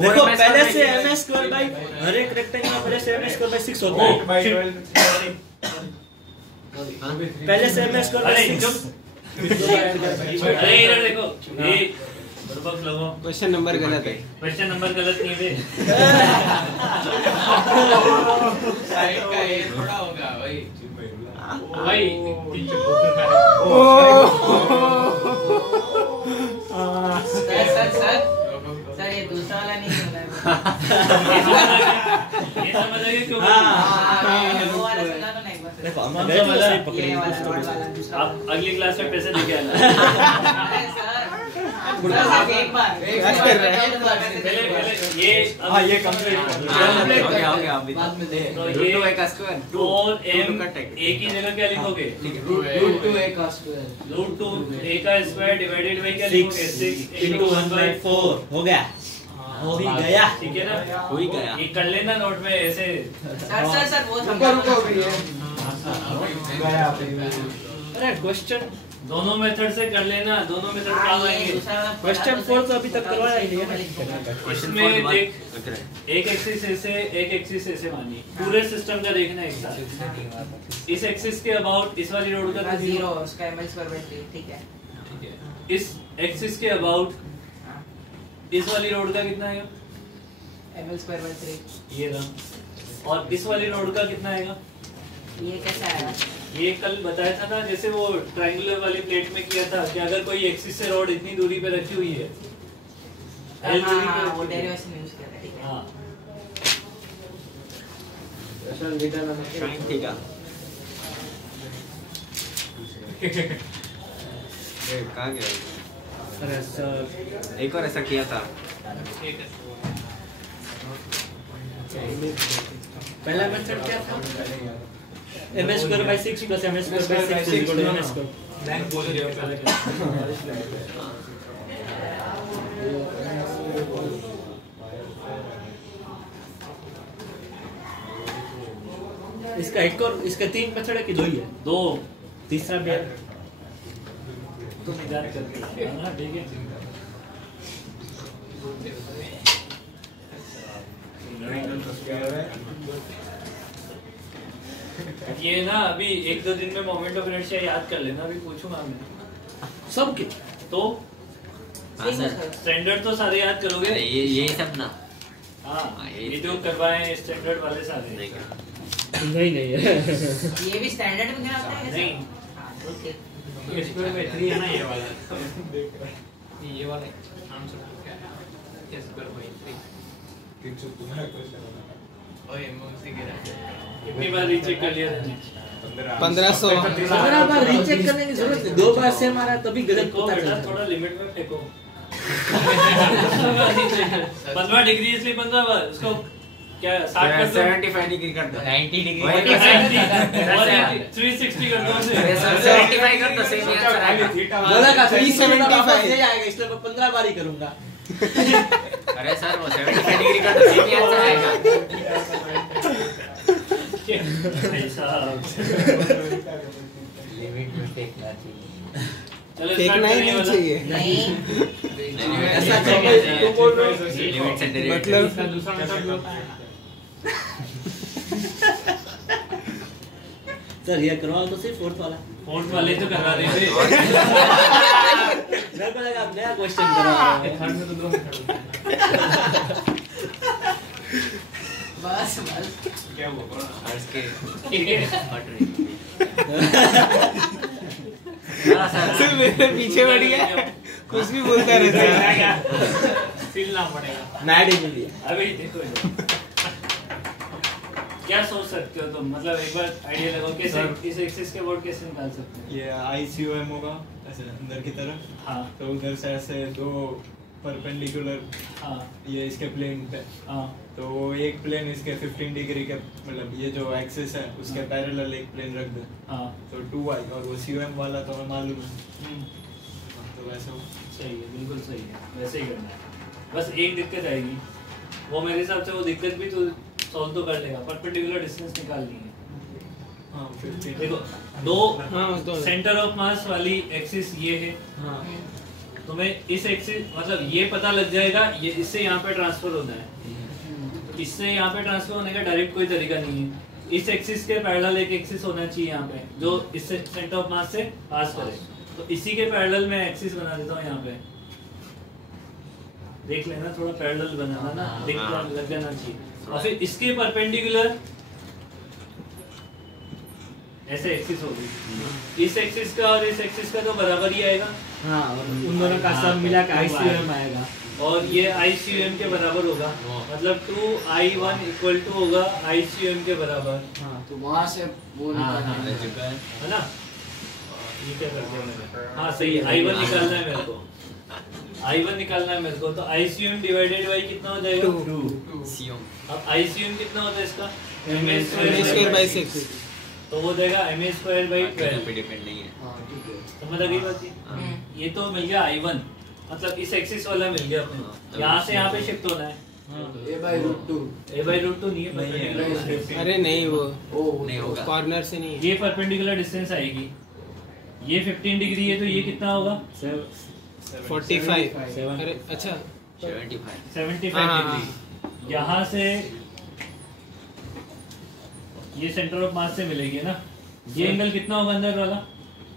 देखो पहले से m square by हर एक रेक्टेंगल में पहले से m square by 6 होता है, पहले से m square by 6। अरे इधर देखो, ये बर्बाद लोगों, क्वेश्चन नंबर गलत है। क्वेश्चन नंबर गलत नहीं है। साइड का ये थोड़ा होगा भाई। भाई सर ये दूसरा वाला नहीं बोला है। ये समझ आएगा क्यों? वो वाला सुना तो नहीं बस। देखो हम कौन गए सा थे वाला? उसे पकड़े ये वाला डॉट वाला दूसरा। आप अगली क्लास में पैसे देके आना। अरे सर एक बार पहले ये हाँ ये कंप्लीट हो गया अभी बाद में दे। तो रूट ये 2 a स्क्वायर 2 और m a की जगह क्या लिखोगे? रूट 2 a का स्क्वायर। रूट 2 a का स्क्वायर डिवाइडेड बाय क्या लिखोगे? 6 into 1/4 हो गया, हो ही गया। ठीक है ना, हो ही गया। ये कर लेना नोट में ऐसे। सर वो रुको भी है। अरे क्वेश्चन दोनों मेथड से कर लेना, दोनों मेथड काम आएंगे। क्वेश्चन 4 तो अभी तक करवाया ही नहीं है ना। इसमें देख, एक एक्सिस ऐसे, एक एक्सिस ऐसे मानिए, पूरे सिस्टम का देखना एक साथ। इस एक्सिस के अबाउट इस वाली रोड का 0 उसका m square by 3 ठीक है। ठीक है, इस एक्सिस के अबाउट इस वाली रोड का कितना आएगा? m square by 3 ये रहा। और इस वाली रोड का कितना आएगा? ये कैसा आया? ये कल बताया था ना, जैसे वो ट्रायंगुलर वाली प्लेट में किया था कि अगर कोई एक्सिस से रॉड इतनी दूरी पे रखी हुई है, L दूरी पे वो रखी हुई है। डेरिवेशन यूज किया था, ठीक है। हाँ, ठीक है ये कहाँ गया? अरे सर एक और ऐसा किया था। पहला मेथड क्या था? m square by 6 plus m square by 6 is equal to m square। इसका एक और, इसका 3 मेथड है कि 2 ही है? 2 तीसरा भी है? तुम याद करके हाँ ठीक है। ये ना अभी 1-2 दिन में मोमेंट ऑफ इनर्शिया याद कर लेना, अभी पूछूंगा मैं सब के तो। हाँ सर। स्टैंडर्ड तो सारे याद करोगे। अरे ये सब ना। हाँ ये जो करवाए स्टैंडर्ड वाले सारे। नहीं नहीं है। ये भी स्टैंडर्ड में कराते हैं नहीं। हाँ, ओके। ये स्क्वायर बाय 3 है ना, ये वाला ये वाला आंसर क्या है? ये स्क्वायर बाय 3 ओए मुझसे गिरा। कितनी बार रीचेक कर लिया तुमने? 1500 15 बार रीचेक करने की जरूरत है, 2 बार सेम आ रहा है तभी गलत फेंको पता बेटा, चलता है। थोड़ा लिमिट में फेंको। 15 डिग्री इसलिए 15 बार, उसको क्या 60 कर दो, 75 डिग्री कर दो। 90 डिग्री और 360 कर दो उसे। अरे सर 75 कर दो, सेम आंसर आएगा। बोला का 375 वापस ले आएगा, इसलिए मैं 15 बार ही करूंगा। अरे सर वो 75 डिग्री कर दो, सेम आंसर आएगा। ऐसा लिमिट में फेंकना चाहिए। चलो फेंकना ही नहीं चाहिए। नहीं ऐसा चाहिए तुम बोल रहे हो। लिमिट से डायरेक्ट मतलब इसका दूसरा मेथड भी होता है। सर ये करवाओ तो सिर्फ फोर्थ वाला। फोर्थ वाले तो करवा रहे थे। मेरे को लगा आप नया क्वेश्चन करा रहे हो। थर्ड में तो 2 मेथड होता है। बस बस क्या हुआ अर्ज के सिर्फ मेरे पीछे बढ़ गया, कुछ भी बोलता रहता है। सिलना पड़ेगा। Mad India. अभी देखो क्या सोच सकते हो तुम, मतलब एक बार आइडिया लगाओ कैसे इस एक्सिस के वर्ड कैसे निकाल सकते हैं। ये ICOM होगा ऐसे अंदर की तरफ। हाँ तो उधर से ऐसे दो परपेंडिकुलर, हाँ ये इसके प्लेन पे, हाँ तो एक प्लेन इसके 15 डिग्री के, मतलब ये जो एक्सिस है उसके पैरेलल एक प्लेन रख दे, हाँ तो 2i, और वो COM वाला तो हमें मालूम है, हम्म, तो वैसे हो। सही है, बिल्कुल सही है, वैसे ही करना है। बस एक दिक्कत आएगी, वो मेरे हिसाब से वो दिक्कत भी तो सॉल्व तो कर लेगा, परपेंडिकुलर डिस्टेंस निकालनी है। हाँ 15। देखो दो तो सेंटर ऑफ मास वाली एक्सिस ये है, हाँ तुम्हें इस एक्सिस मतलब ये पता लग जाएगा ये इससे यहाँ पे ट्रांसफर होना है, तो इससे यहाँ पे ट्रांसफर होने का डायरेक्ट कोई तरीका नहीं है। इस एक्सिस के पैरेलल एक एक्सिस होना चाहिए यहाँ पे जो इससे सेंटर ऑफ मास से पास करे, तो इसी के पैरेलल मैं एक्सिस बना देता हूँ यहाँ पे, देख लेना थोड़ा पैरेलल बनाना ना, दिखता लग जाना चाहिए। और फिर इसके परपेंडिकुलर ऐसे एक्सिस होगी, इस एक्सिस का और इस एक्सिस का तो बराबर ही आएगा। हाँ, और उन दोनों का सब मिला के ICOM आएगा, और ये ICOM के बराबर होगा, मतलब 2I1 इक्वल टू होगा ICOM के बराबर। हाँ तो वहाँ से वो निकालना है। है ना, ये क्या कर दिया मैंने, हाँ सही है, I1 निकालना है मेरे को, I1 निकालना है मेरे को, तो ICOM डिवाइडेड बाई कितना हो जाएगा 2। अब ICOM कितना होता है इसका MA स्क्वायर बाई 6, तो वो देगा MA स्क्वायर बाई 12। डिपेंड नहीं है। हाँ ठीक है। समझ आ गई बात ये तो मिल गया I1, मतलब इस एक्सिस वाला मिल गया अपने, यहाँ से यहाँ पे शिफ्ट होना है। A/√2 A/√2 नहीं है, अरे नहीं वो नहीं होगा, कॉर्नर से नहीं है। ये परपेंडिकुलर डिस्टेंस आएगी, ये 15 डिग्री है तो ये कितना होगा 45। अरे अच्छा 75 हाँ, डिग्री। यहाँ से ये सेंटर ऑफ मास से मिलेगी ना, ये एंगल कितना होगा अंदर वाला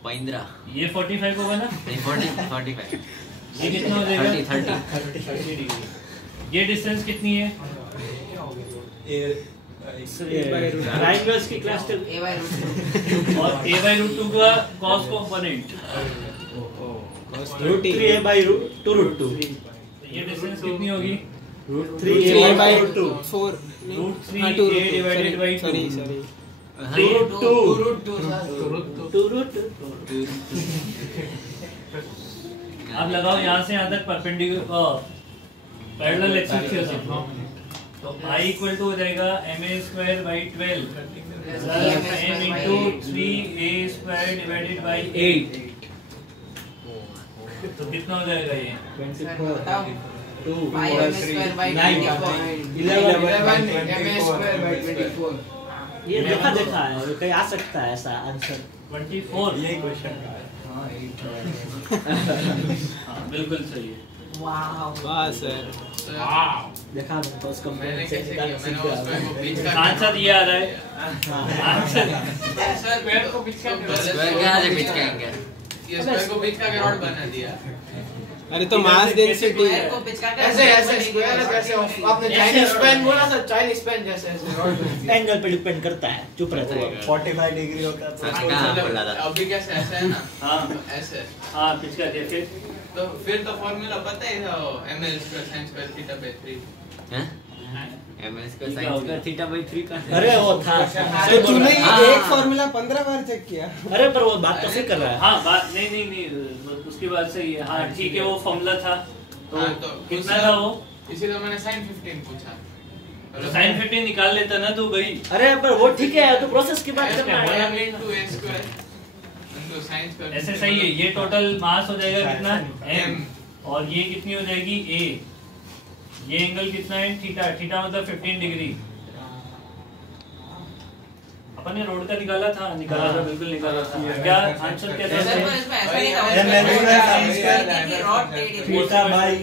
15, ये 45 होगा ना, नहीं 45, ये कितना हो जाएगा 30 डिग्री। ये डिस्टेंस कितनी है ट्रायंगल्स की क्लास टेबल A/√2 और A/√2 का cos कंपोनेंट √3A/√2 ये डिस्टेंस कितनी होगी √3/4 √3A डिवाइडेड बाई 2 सॉरी √2 अब लगाओ यहाँ से यहाँ तक परपेंडिकुलर पैरेलल एक्सिस के साथ, तो I इक्वल टू हो जाएगा MA square by 12 plus M into 3A square divided by 8, तो कितना हो जाएगा ये बताओ 2 11 MA²/24 ये देखा है, कहीं आ सकता है ऐसा आंसर। 24। यही क्वेश्चन का है। हाँ बिल्कुल सही है। वाह सर, देखा मैं तो उसको मैंने कैसे किया, मैंने उसको बीच का आंसर ये आ रहा है, आंसर सर स्क्वायर को बीच का स्क्वायर क्या है बीच का एंगल, ये स्क्वायर को बीच का रॉड बना दिया। अरे तो मास डेंसिटी स्क्वायर को पिचका कर ऐसे ऐसे स्क्वायर है, कैसे आपने चाइनीज पेन बोला सर, चाइनीज पेन जैसे ऐसे रॉड बन गया। एंगल पे डिपेंड करता है, चुप रहता है। 45 डिग्री होगा तो अभी कैसे ऐसे है ना, हाँ ऐसे हाँ पिछका दिया फिर तो फॉर्मूला पता है ml square sin square theta by 3 हैं ml का sin थीटा बाय 3 का। अरे वो था तो तूने ये एक फार्मूला 15 बार चेक किया। अरे पर वो बात तो सही कर रहा है। हाँ बात नहीं उसकी बात सही है, हाँ ठीक है वो फॉर्मूला था तो हाँ, तो कितना था वो, इसीलिए मैंने sin 15 पूछा। sin 15 निकाल लेता ना तो भाई। अरे पर वो ठीक है, तो प्रोसेस की बात कर रहा है। m into a square into sin square ऐसे सही है, ये टोटल मास हो जाएगा कितना m, m और ये कितनी हो जाएगी a, ये एंगल कितना है थीटा, थीटा मतलब 15 डिग्री। अपन ने रोड का निकाला था बिल्कुल निकाला था। क्या आंसर क्या था? सर पर इसमें ऐसा नहीं था, रॉड टेढ़ी है। थीटा बाई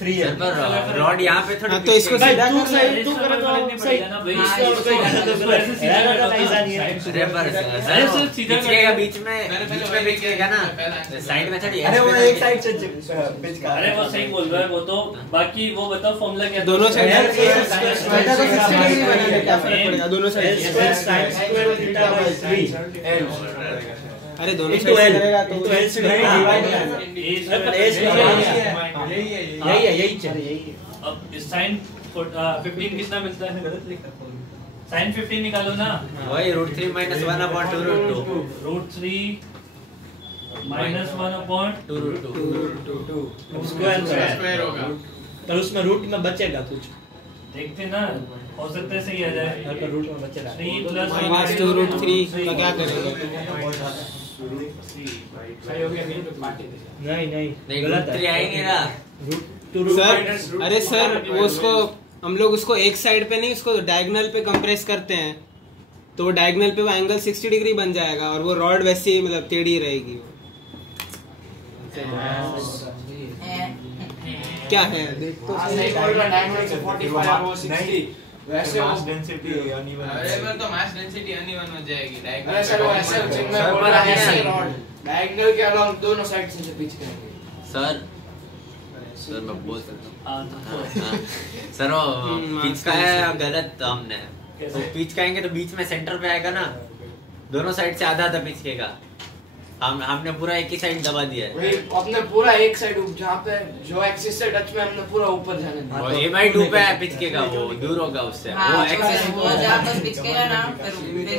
3 है। पर रॉड यहाँ पे थोड़ी तो इसको सीधा तू कर सही तू करे तो सही ना भाई। हाँ, इसका और कोई घाटा तो फिर ऐसे सीधा ऐसा करना ऐसा नहीं नहीं है। अरे पर अरे सर, सीधा पिचकेगा कर- बीच में पिचकेगा ना साइड में थोड़ी अरे वो एक साइड से पिच का अरे वो सही बोल रहा है वो तो। बाकी वो बताओ फॉर्मूला क्या था? दोनों साइड यार, से थीटा को 60 डिग्री बना दे, क्या फर्क पड़ेगा दोनों साइड L से। square sin square theta by 3 अरे दोनों into साइड L से करेगा तो into L square हाँ। divide A A square हाँ। यही है अब sin 15 कितना मिलता है? sin 15 निकालो ना। वही √3 - 1/2 √3 minus 1/2 स्क्वायर होगा। तो उसमें रूट में बचेगा कुछ देखते ना, हो सकता है सही आ जाए। अगर रूट में बचेगा 3 प्लस माइनस 2√3 का क्या करेंगे? सही हो गया नहीं तो पार्टी दे। नहीं नहीं गलत है। √3 आई नहीं रहा। सर अरे सर वो उसको हम लोग उसको एक साइड पे नहीं उसको डायगोनल पे कंप्रेस करते हैं तो वो डायगोनल पे वो एंगल 60 डिग्री बन जाएगा और वो रॉड वैसे ही मतलब टेढ़ी रहेगी। क्या है देख तो सही बोल रहा डायगोनल से 45 और वो 60 वैसे मास वो डेंसिटी अनइवन अरे पर तो मास डेंसिटी अनइवन हो जाएगी डायगोनल। अरे सर वो ऐसे जिनमें बोल रहा है ऐसे रॉड डायगोनल के अलावा दोनों साइड से पिच करेंगे। सर मैं बोल सकता हाँ, तो- हूँ सर वो हम्म, पिच का है गलत तो हमने तो पिच कहेंगे तो बीच में सेंटर पे आएगा ना दोनों साइड से आधा पिचकेगा हमने पूरा एक ही साइड दबा दिया है वही अपने पूरा एक साइड जहाँ पे जो एक्सिस से टच में हमने पूरा ऊपर जाने दिया। वो A/2 पे पिचकेगा वो दूर होगा उससे हाँ, वो वो एक्सेस जहाँ पर पिचकेगा ना फिर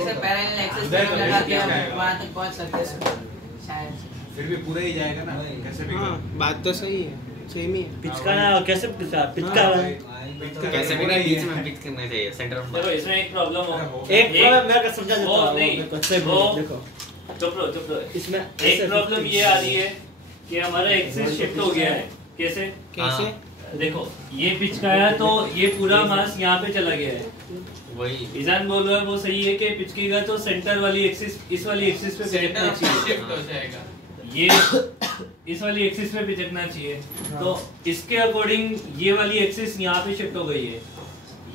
से पैरेलल एक्सेस पे लगा के हम वहाँ तक पहुँच सकते हैं शायद। फिर भी पूरा ही जाएगा ना कैसे भी हाँ बात तो सही है सेम ही है। पिचकाना कैसे पिचका कैसे भी नहीं बीच में पिच करना चाहिए सेंटर में देखो इसमें एक प्रॉब्लम हो एक प्रॉब्लम मैं समझा देता वो हूँ नहीं अच्छे वो देखो चुप रहो इसमें एक प्रॉब्लम ये आ रही है कि हमारा एक्सिस शिफ्ट हो गया है। कैसे कैसे देखो ये पिच का है तो ये पूरा मास यहाँ पे चला गया है। वही ईजान बोल रहा है वो सही है कि पिचकेगा तो सेंटर वाली एक्सिस इस वाली एक्सिस पे सेंटर पिचकना ऑफ चाहिए। शिफ्ट हो जाएगा। ये इस वाली एक्सिस पे पिचकना चाहिए तो इसके अकॉर्डिंग ये वाली एक्सिस यहाँ पे शिफ्ट हो गई है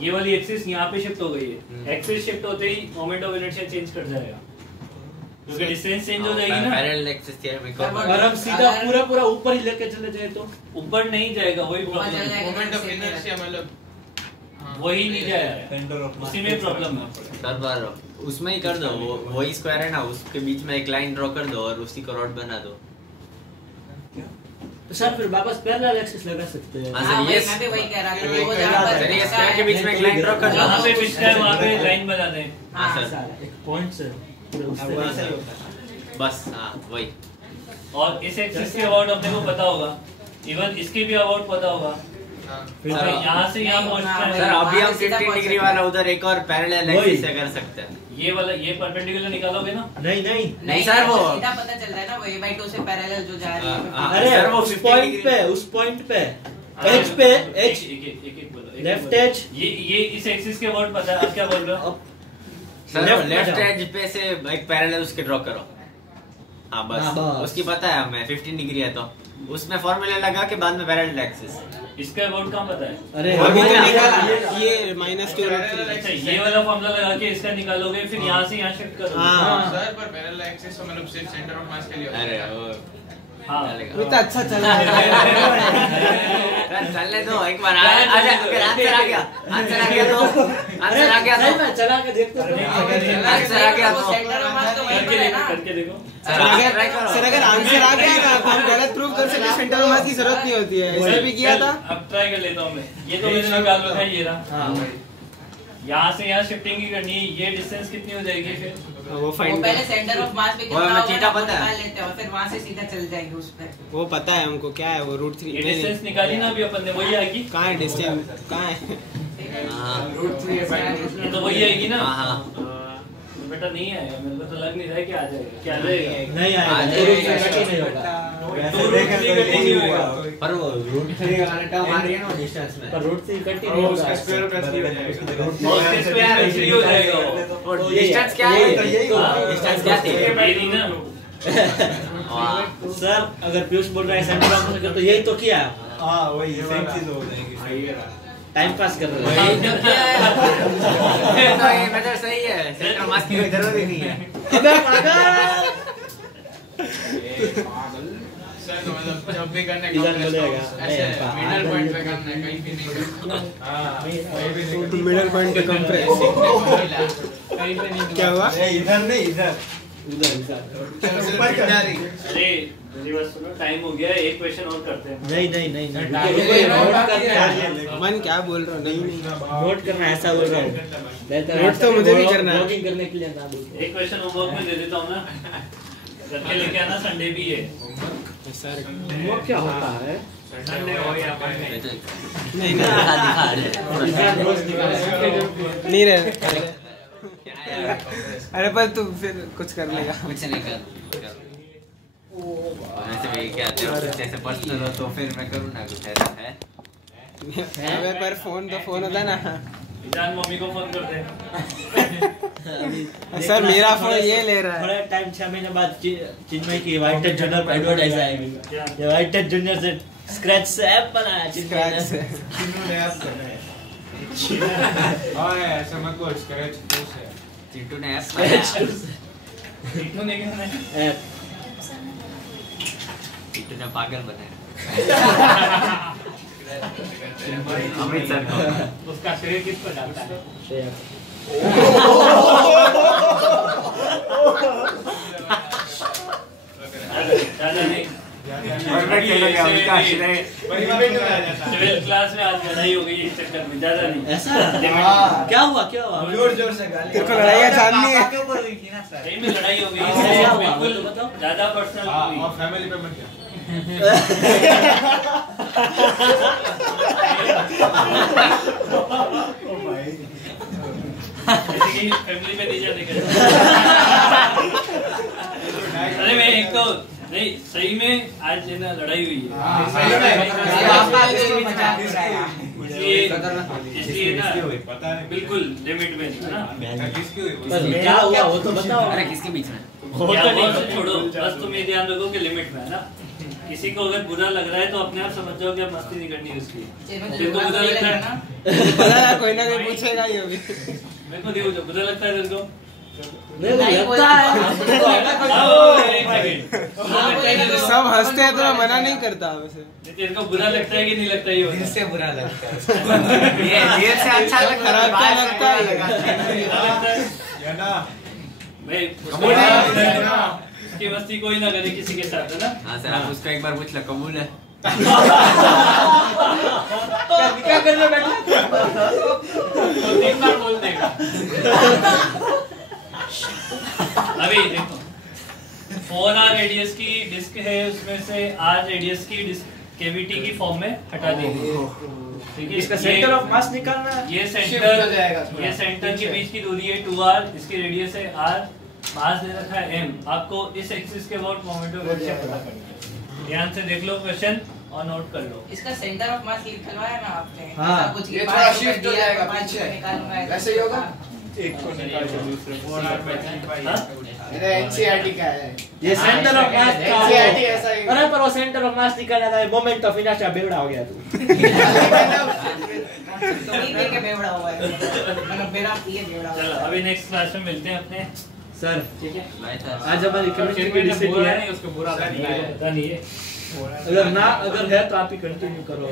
ये वाली एक्सिस यहाँ पे शिफ्ट हो गई है। एक्सिस शिफ्ट होते ही मोमेंट ऑफ इनर्शिया चेंज कर जाएगा क्योंकि डिस्टेंस चेंज हो जाएगी ना। पैरेलल एक्सिस थ्योरम एक और हम सीधा पूरा ऊपर ही लेके चले जाए तो ऊपर नहीं जाएगा वही ऊपर चला प्रॉब्लम जाएगा मोमेंट तो ऑफ same इनर्शिया मतलब वही नहीं जाएगा सेंटर ऑफ उसी में प्रॉब्लम है। सर बार उसमें ही कर दो वो वही स्क्वायर है ना उसके बीच में एक लाइन ड्रॉ कर दो और उसी को रॉड बना दो। तो सर फिर वापस पैरेलल एक्सिस लगा सकते हैं। हाँ, हाँ सर, वही yes. मैं भी वही कह रहा था वो जहाँ पर चलिए पिचका स्क्वायर के है बीच में एक लाइन ड्रॉ कर दो। जहाँ पे पिचका है वहाँ पे लाइन बना दें। हाँ हाँ सर एक पॉइंट से पूरे उससे बस हाँ वही और इस एक्सिस के अबाउट अपने को पता होगा इवन इसके भी अबाउट पता होगा। फिर सर, यहाँ से यहाँ नहीं, पहुँचना हाँ, है सर अभी हम वहाँ सीधा 15 पहुंच डिग्री सकते वाला उधर एक और पैरेलल वही। एक्सिस से कर सकते हैं। ये वाला ये परपेंडिकुलर निकालोगे ना। नहीं नहीं सर, वो सीधा पता चल रहा है ना वो A/2 से पैरेलल जो जा रही है। हाँ, अरे सर, वो उस 15 पॉइंट डिग्री- पे उस पॉइंट पे एच पे एच एक बोलो लेफ्ट एज ये इस एक्सिस के अबाउट पता है। आप क्या बोल रहे हो? सर Left लेफ्ट में जाओ। एज पे से एक पैरेलल उसके ड्रॉ करो। हाँ बस हाँ, बस। उसकी पता है हमें 15 डिग्री है तो उसमें फॉर्मूला लगा के बाद में पैरेलल एक्सिस। इसके अबाउट कहाँ पता है? अरे अभी तो हाँ, निकाला हाँ, ये -2√3 अच्छा ये वाला फॉर्मूला लगा के इसका निकालोगे फिर यहाँ से यहाँ शिफ्ट करोगे। हाँ। सर पर पैरेलल एक्सिस तो मतलब सिर्फ सेंटर ऑफ मास के लिए होता अरे है। वो हाँ चलेगा। वो तो अच्छा चला सर, चलने दो एक बार अगर आंसर आ गया तो आंसर आ गया नहीं तो मैं चला के देखता हूँ आंसर आ गया वो तो सेंटर ऑफ मास तो वहीं पर है ना। करके देखो। सर अगर आंसर आ गया ना तो हम गलत प्रूव कर सकते सेंटर ऑफ मास की जरूरत नहीं होती है ऐसे भी किया था। अब ट्राई कर लेता हूँ मैं। ये तो मैंने निकाल रखा है ये रहा। यहाँ से यहाँ शिफ्टिंग ही करनी है। ये डिस्टेंस कितनी हो जाएगी फिर? वो वो फाइंड पहले सेंटर ऑफ मास पे वो कितना हमें होगा थीटा ना वो पता है। निकाल लेते हैं और फिर वहाँ से सीधा चल जाएंगे उस पे। वो पता है हमको क्या है वो √3 ये डिस्टेंस निकाली ना अभी अपन ने वही आएगी। कहाँ है डिस्टेंस कहाँ है हाँ ये तो वही आएगी ना। हाँ हाँ तो बेटा नहीं आएगा मेरे को तो लग नहीं रहा है कि आ जाएगा। क्या आ जाएगा? नहीं आ आएगा जाएगा। नहीं होगा तो √3 नहीं होगा। पर वो √3 वाला टर्म आ रही है ना डिस्टेंस में पर रूट से कट ही और नहीं उसका होगा स्क्वायर रूट 3 हो जाएगा। और इसके स्क्वायर 3 हो जाएगा वो। और डिस्टेंस क्या है यही होगा। डिस्टेंस क्या थी ये नहीं ना। सर अगर पीयूष बोल रहा है सेंटर ऑफ मास तो यही तो किया। हाँ वही सेम चीज हो जाएगी। टाइम पास कर रहे वही तो क्या है तो ये मतलब सही है सेंटर मास की कोई जरूरत ही नहीं है। सर तो मतलब जब भी करने इधर बोलेगा, ऐसे मिडल पॉइंट पे करना है कहीं भी नहीं करना। मिडल पॉइंट पे कंप्रेस कहीं पे नहीं क्या हुआ? इधर नहीं इधर उधर ऊपर कर। अरे मेरी बात सुनो, टाइम हो गया है, एक क्वेश्चन और करते हैं। नहीं नहीं नहीं टाइम नोट करना है। अमन क्या बोल रहा हूँ? नहीं नहीं नोट करना है, ऐसा बोल रहा हूँ। नोट तो मुझे भी करना है। ब्लॉगिंग करने के लिए ना बोल। एक क्वेश्चन होमवर्क में दे देता हूँ ना, करके लेके आना, संडे भी है। सर वो क्या होता है? संडे हो या मंडे। नहीं नहीं रहे। अरे पर तू फिर कुछ कर लेगा। कुछ नहीं कर वैसे भी क्या जैसे पर्सनल हो तो फिर मैं करूँ ना कुछ ऐसा है। अबे पर फोन तो फोन होता है ना। जान मम्मी को फोन कर दे। सर मेरा फोन ये ले रहा है। थोड़ा टाइम 6 महीने बाद चिन्मय की वाइट टच जूनियर पर एडवर्टाइज आएगी। ये वाइट टच जूनियर से स्क्रैच से ऐप बनाया स्क्रैच से। चिन्नू ने ऐप करना है। हाँ ऐसा मत बोल स्क्रैच टू से। चिंटू ने ऐप बनाया। चिंटू ने क्या बनाया? ऐप चिंटू ने पागल बनाया। अमित सर को उसका श्रेय किस पर जाता है? ज्यादा नहीं। ट्वेल्थ क्लास में आज लड़ाई हो गई इस चक्कर में, ज्यादा नहीं। ऐसा क्या हुआ जोर जोर से गाली। तेरे को लड़ाइयाँ जाननी है। सही में लड़ाई हो गई, बिल्कुल ज्यादा पर्सनल हुई। फैमिली पे मत जा। फैमिली में नहीं जाने का। अरे मैं एक तो नहीं, सही में आज लेना लड़ाई हुई है। इसलिए ना बिल्कुल लिमिट में ना। किसकी हुई? क्या हुआ वो तो बताओ। अरे किसके बीच में? क्या हुआ तो छोड़ो, बस तुम ये ध्यान रखो कि लिमिट में है ना। किसी को अगर बुरा लग रहा है तो अपने आप समझ जाओ कि अब मस्ती नहीं करनी है उसकी। तेरे को बुरा लगता है ना, पता है कोई ना कोई पूछेगा ही अभी। मेरे को नहीं बुरा लगता है तेरे को। सब हंसते हैं तो मैं मना नहीं करता वैसे। तेरे को बुरा लगता है कि नहीं लगता ये बता। इससे बुरा लगता है। ये से अच्छा लगता है। खराब क्या लगता है? या ना भाई उसकी मस्ती कोई ना करे किसी के साथ, है ना। हाँ सर, आप उसको एक बार पूछ लो, कबूल है? क्या कर रहे बैठा? तो 3 बार बोल देगा। अभी देखो 4R रेडियस की डिस्क है, उसमें से R रेडियस की डिस्क केविटी की फॉर्म में हटा देंगे। ठीक है, इसका सेंटर ऑफ मास निकालना है। ये सेंटर के बीच की दूरी है 2R, इसकी रेडियस है R, मास दे रखा है m। आपको इस एक्सिस के अबाउट मोमेंट ऑफ इनर्शिया पता करना है। ध्यान से देख लो क्वेश्चन और नोट कर लो। इसका सेंटर ऑफ मास लिखवाया ना आपने। हाँ। ऐसा कुछ ये थोड़ा शिफ्ट हो जाएगा पीछे। वैसे ही होगा। एक को निकाल के दूसरे को। ये एनसीईआरटी का है। ये सेंटर ऑफ मास एनसीईआरटी ऐसा ही। अरे पर वो सेंटर ऑफ मास निकालना था, मोमेंट ऑफ इनर्शिया बेवड़ा हो गया तू। तो ये देखे बेवड़ा हुआ है। मतलब मेरा ये बेवड़ा हुआ है। चलो अभी नेक्स्ट क्लास में मिलते हैं अपने। सर ठीक है, आज हमारी केमिस्ट्री की डिस्क बोला है। नहीं उसको बुरा लगता है। पता नहीं है। अगर है तो आप ही कंटिन्यू करो।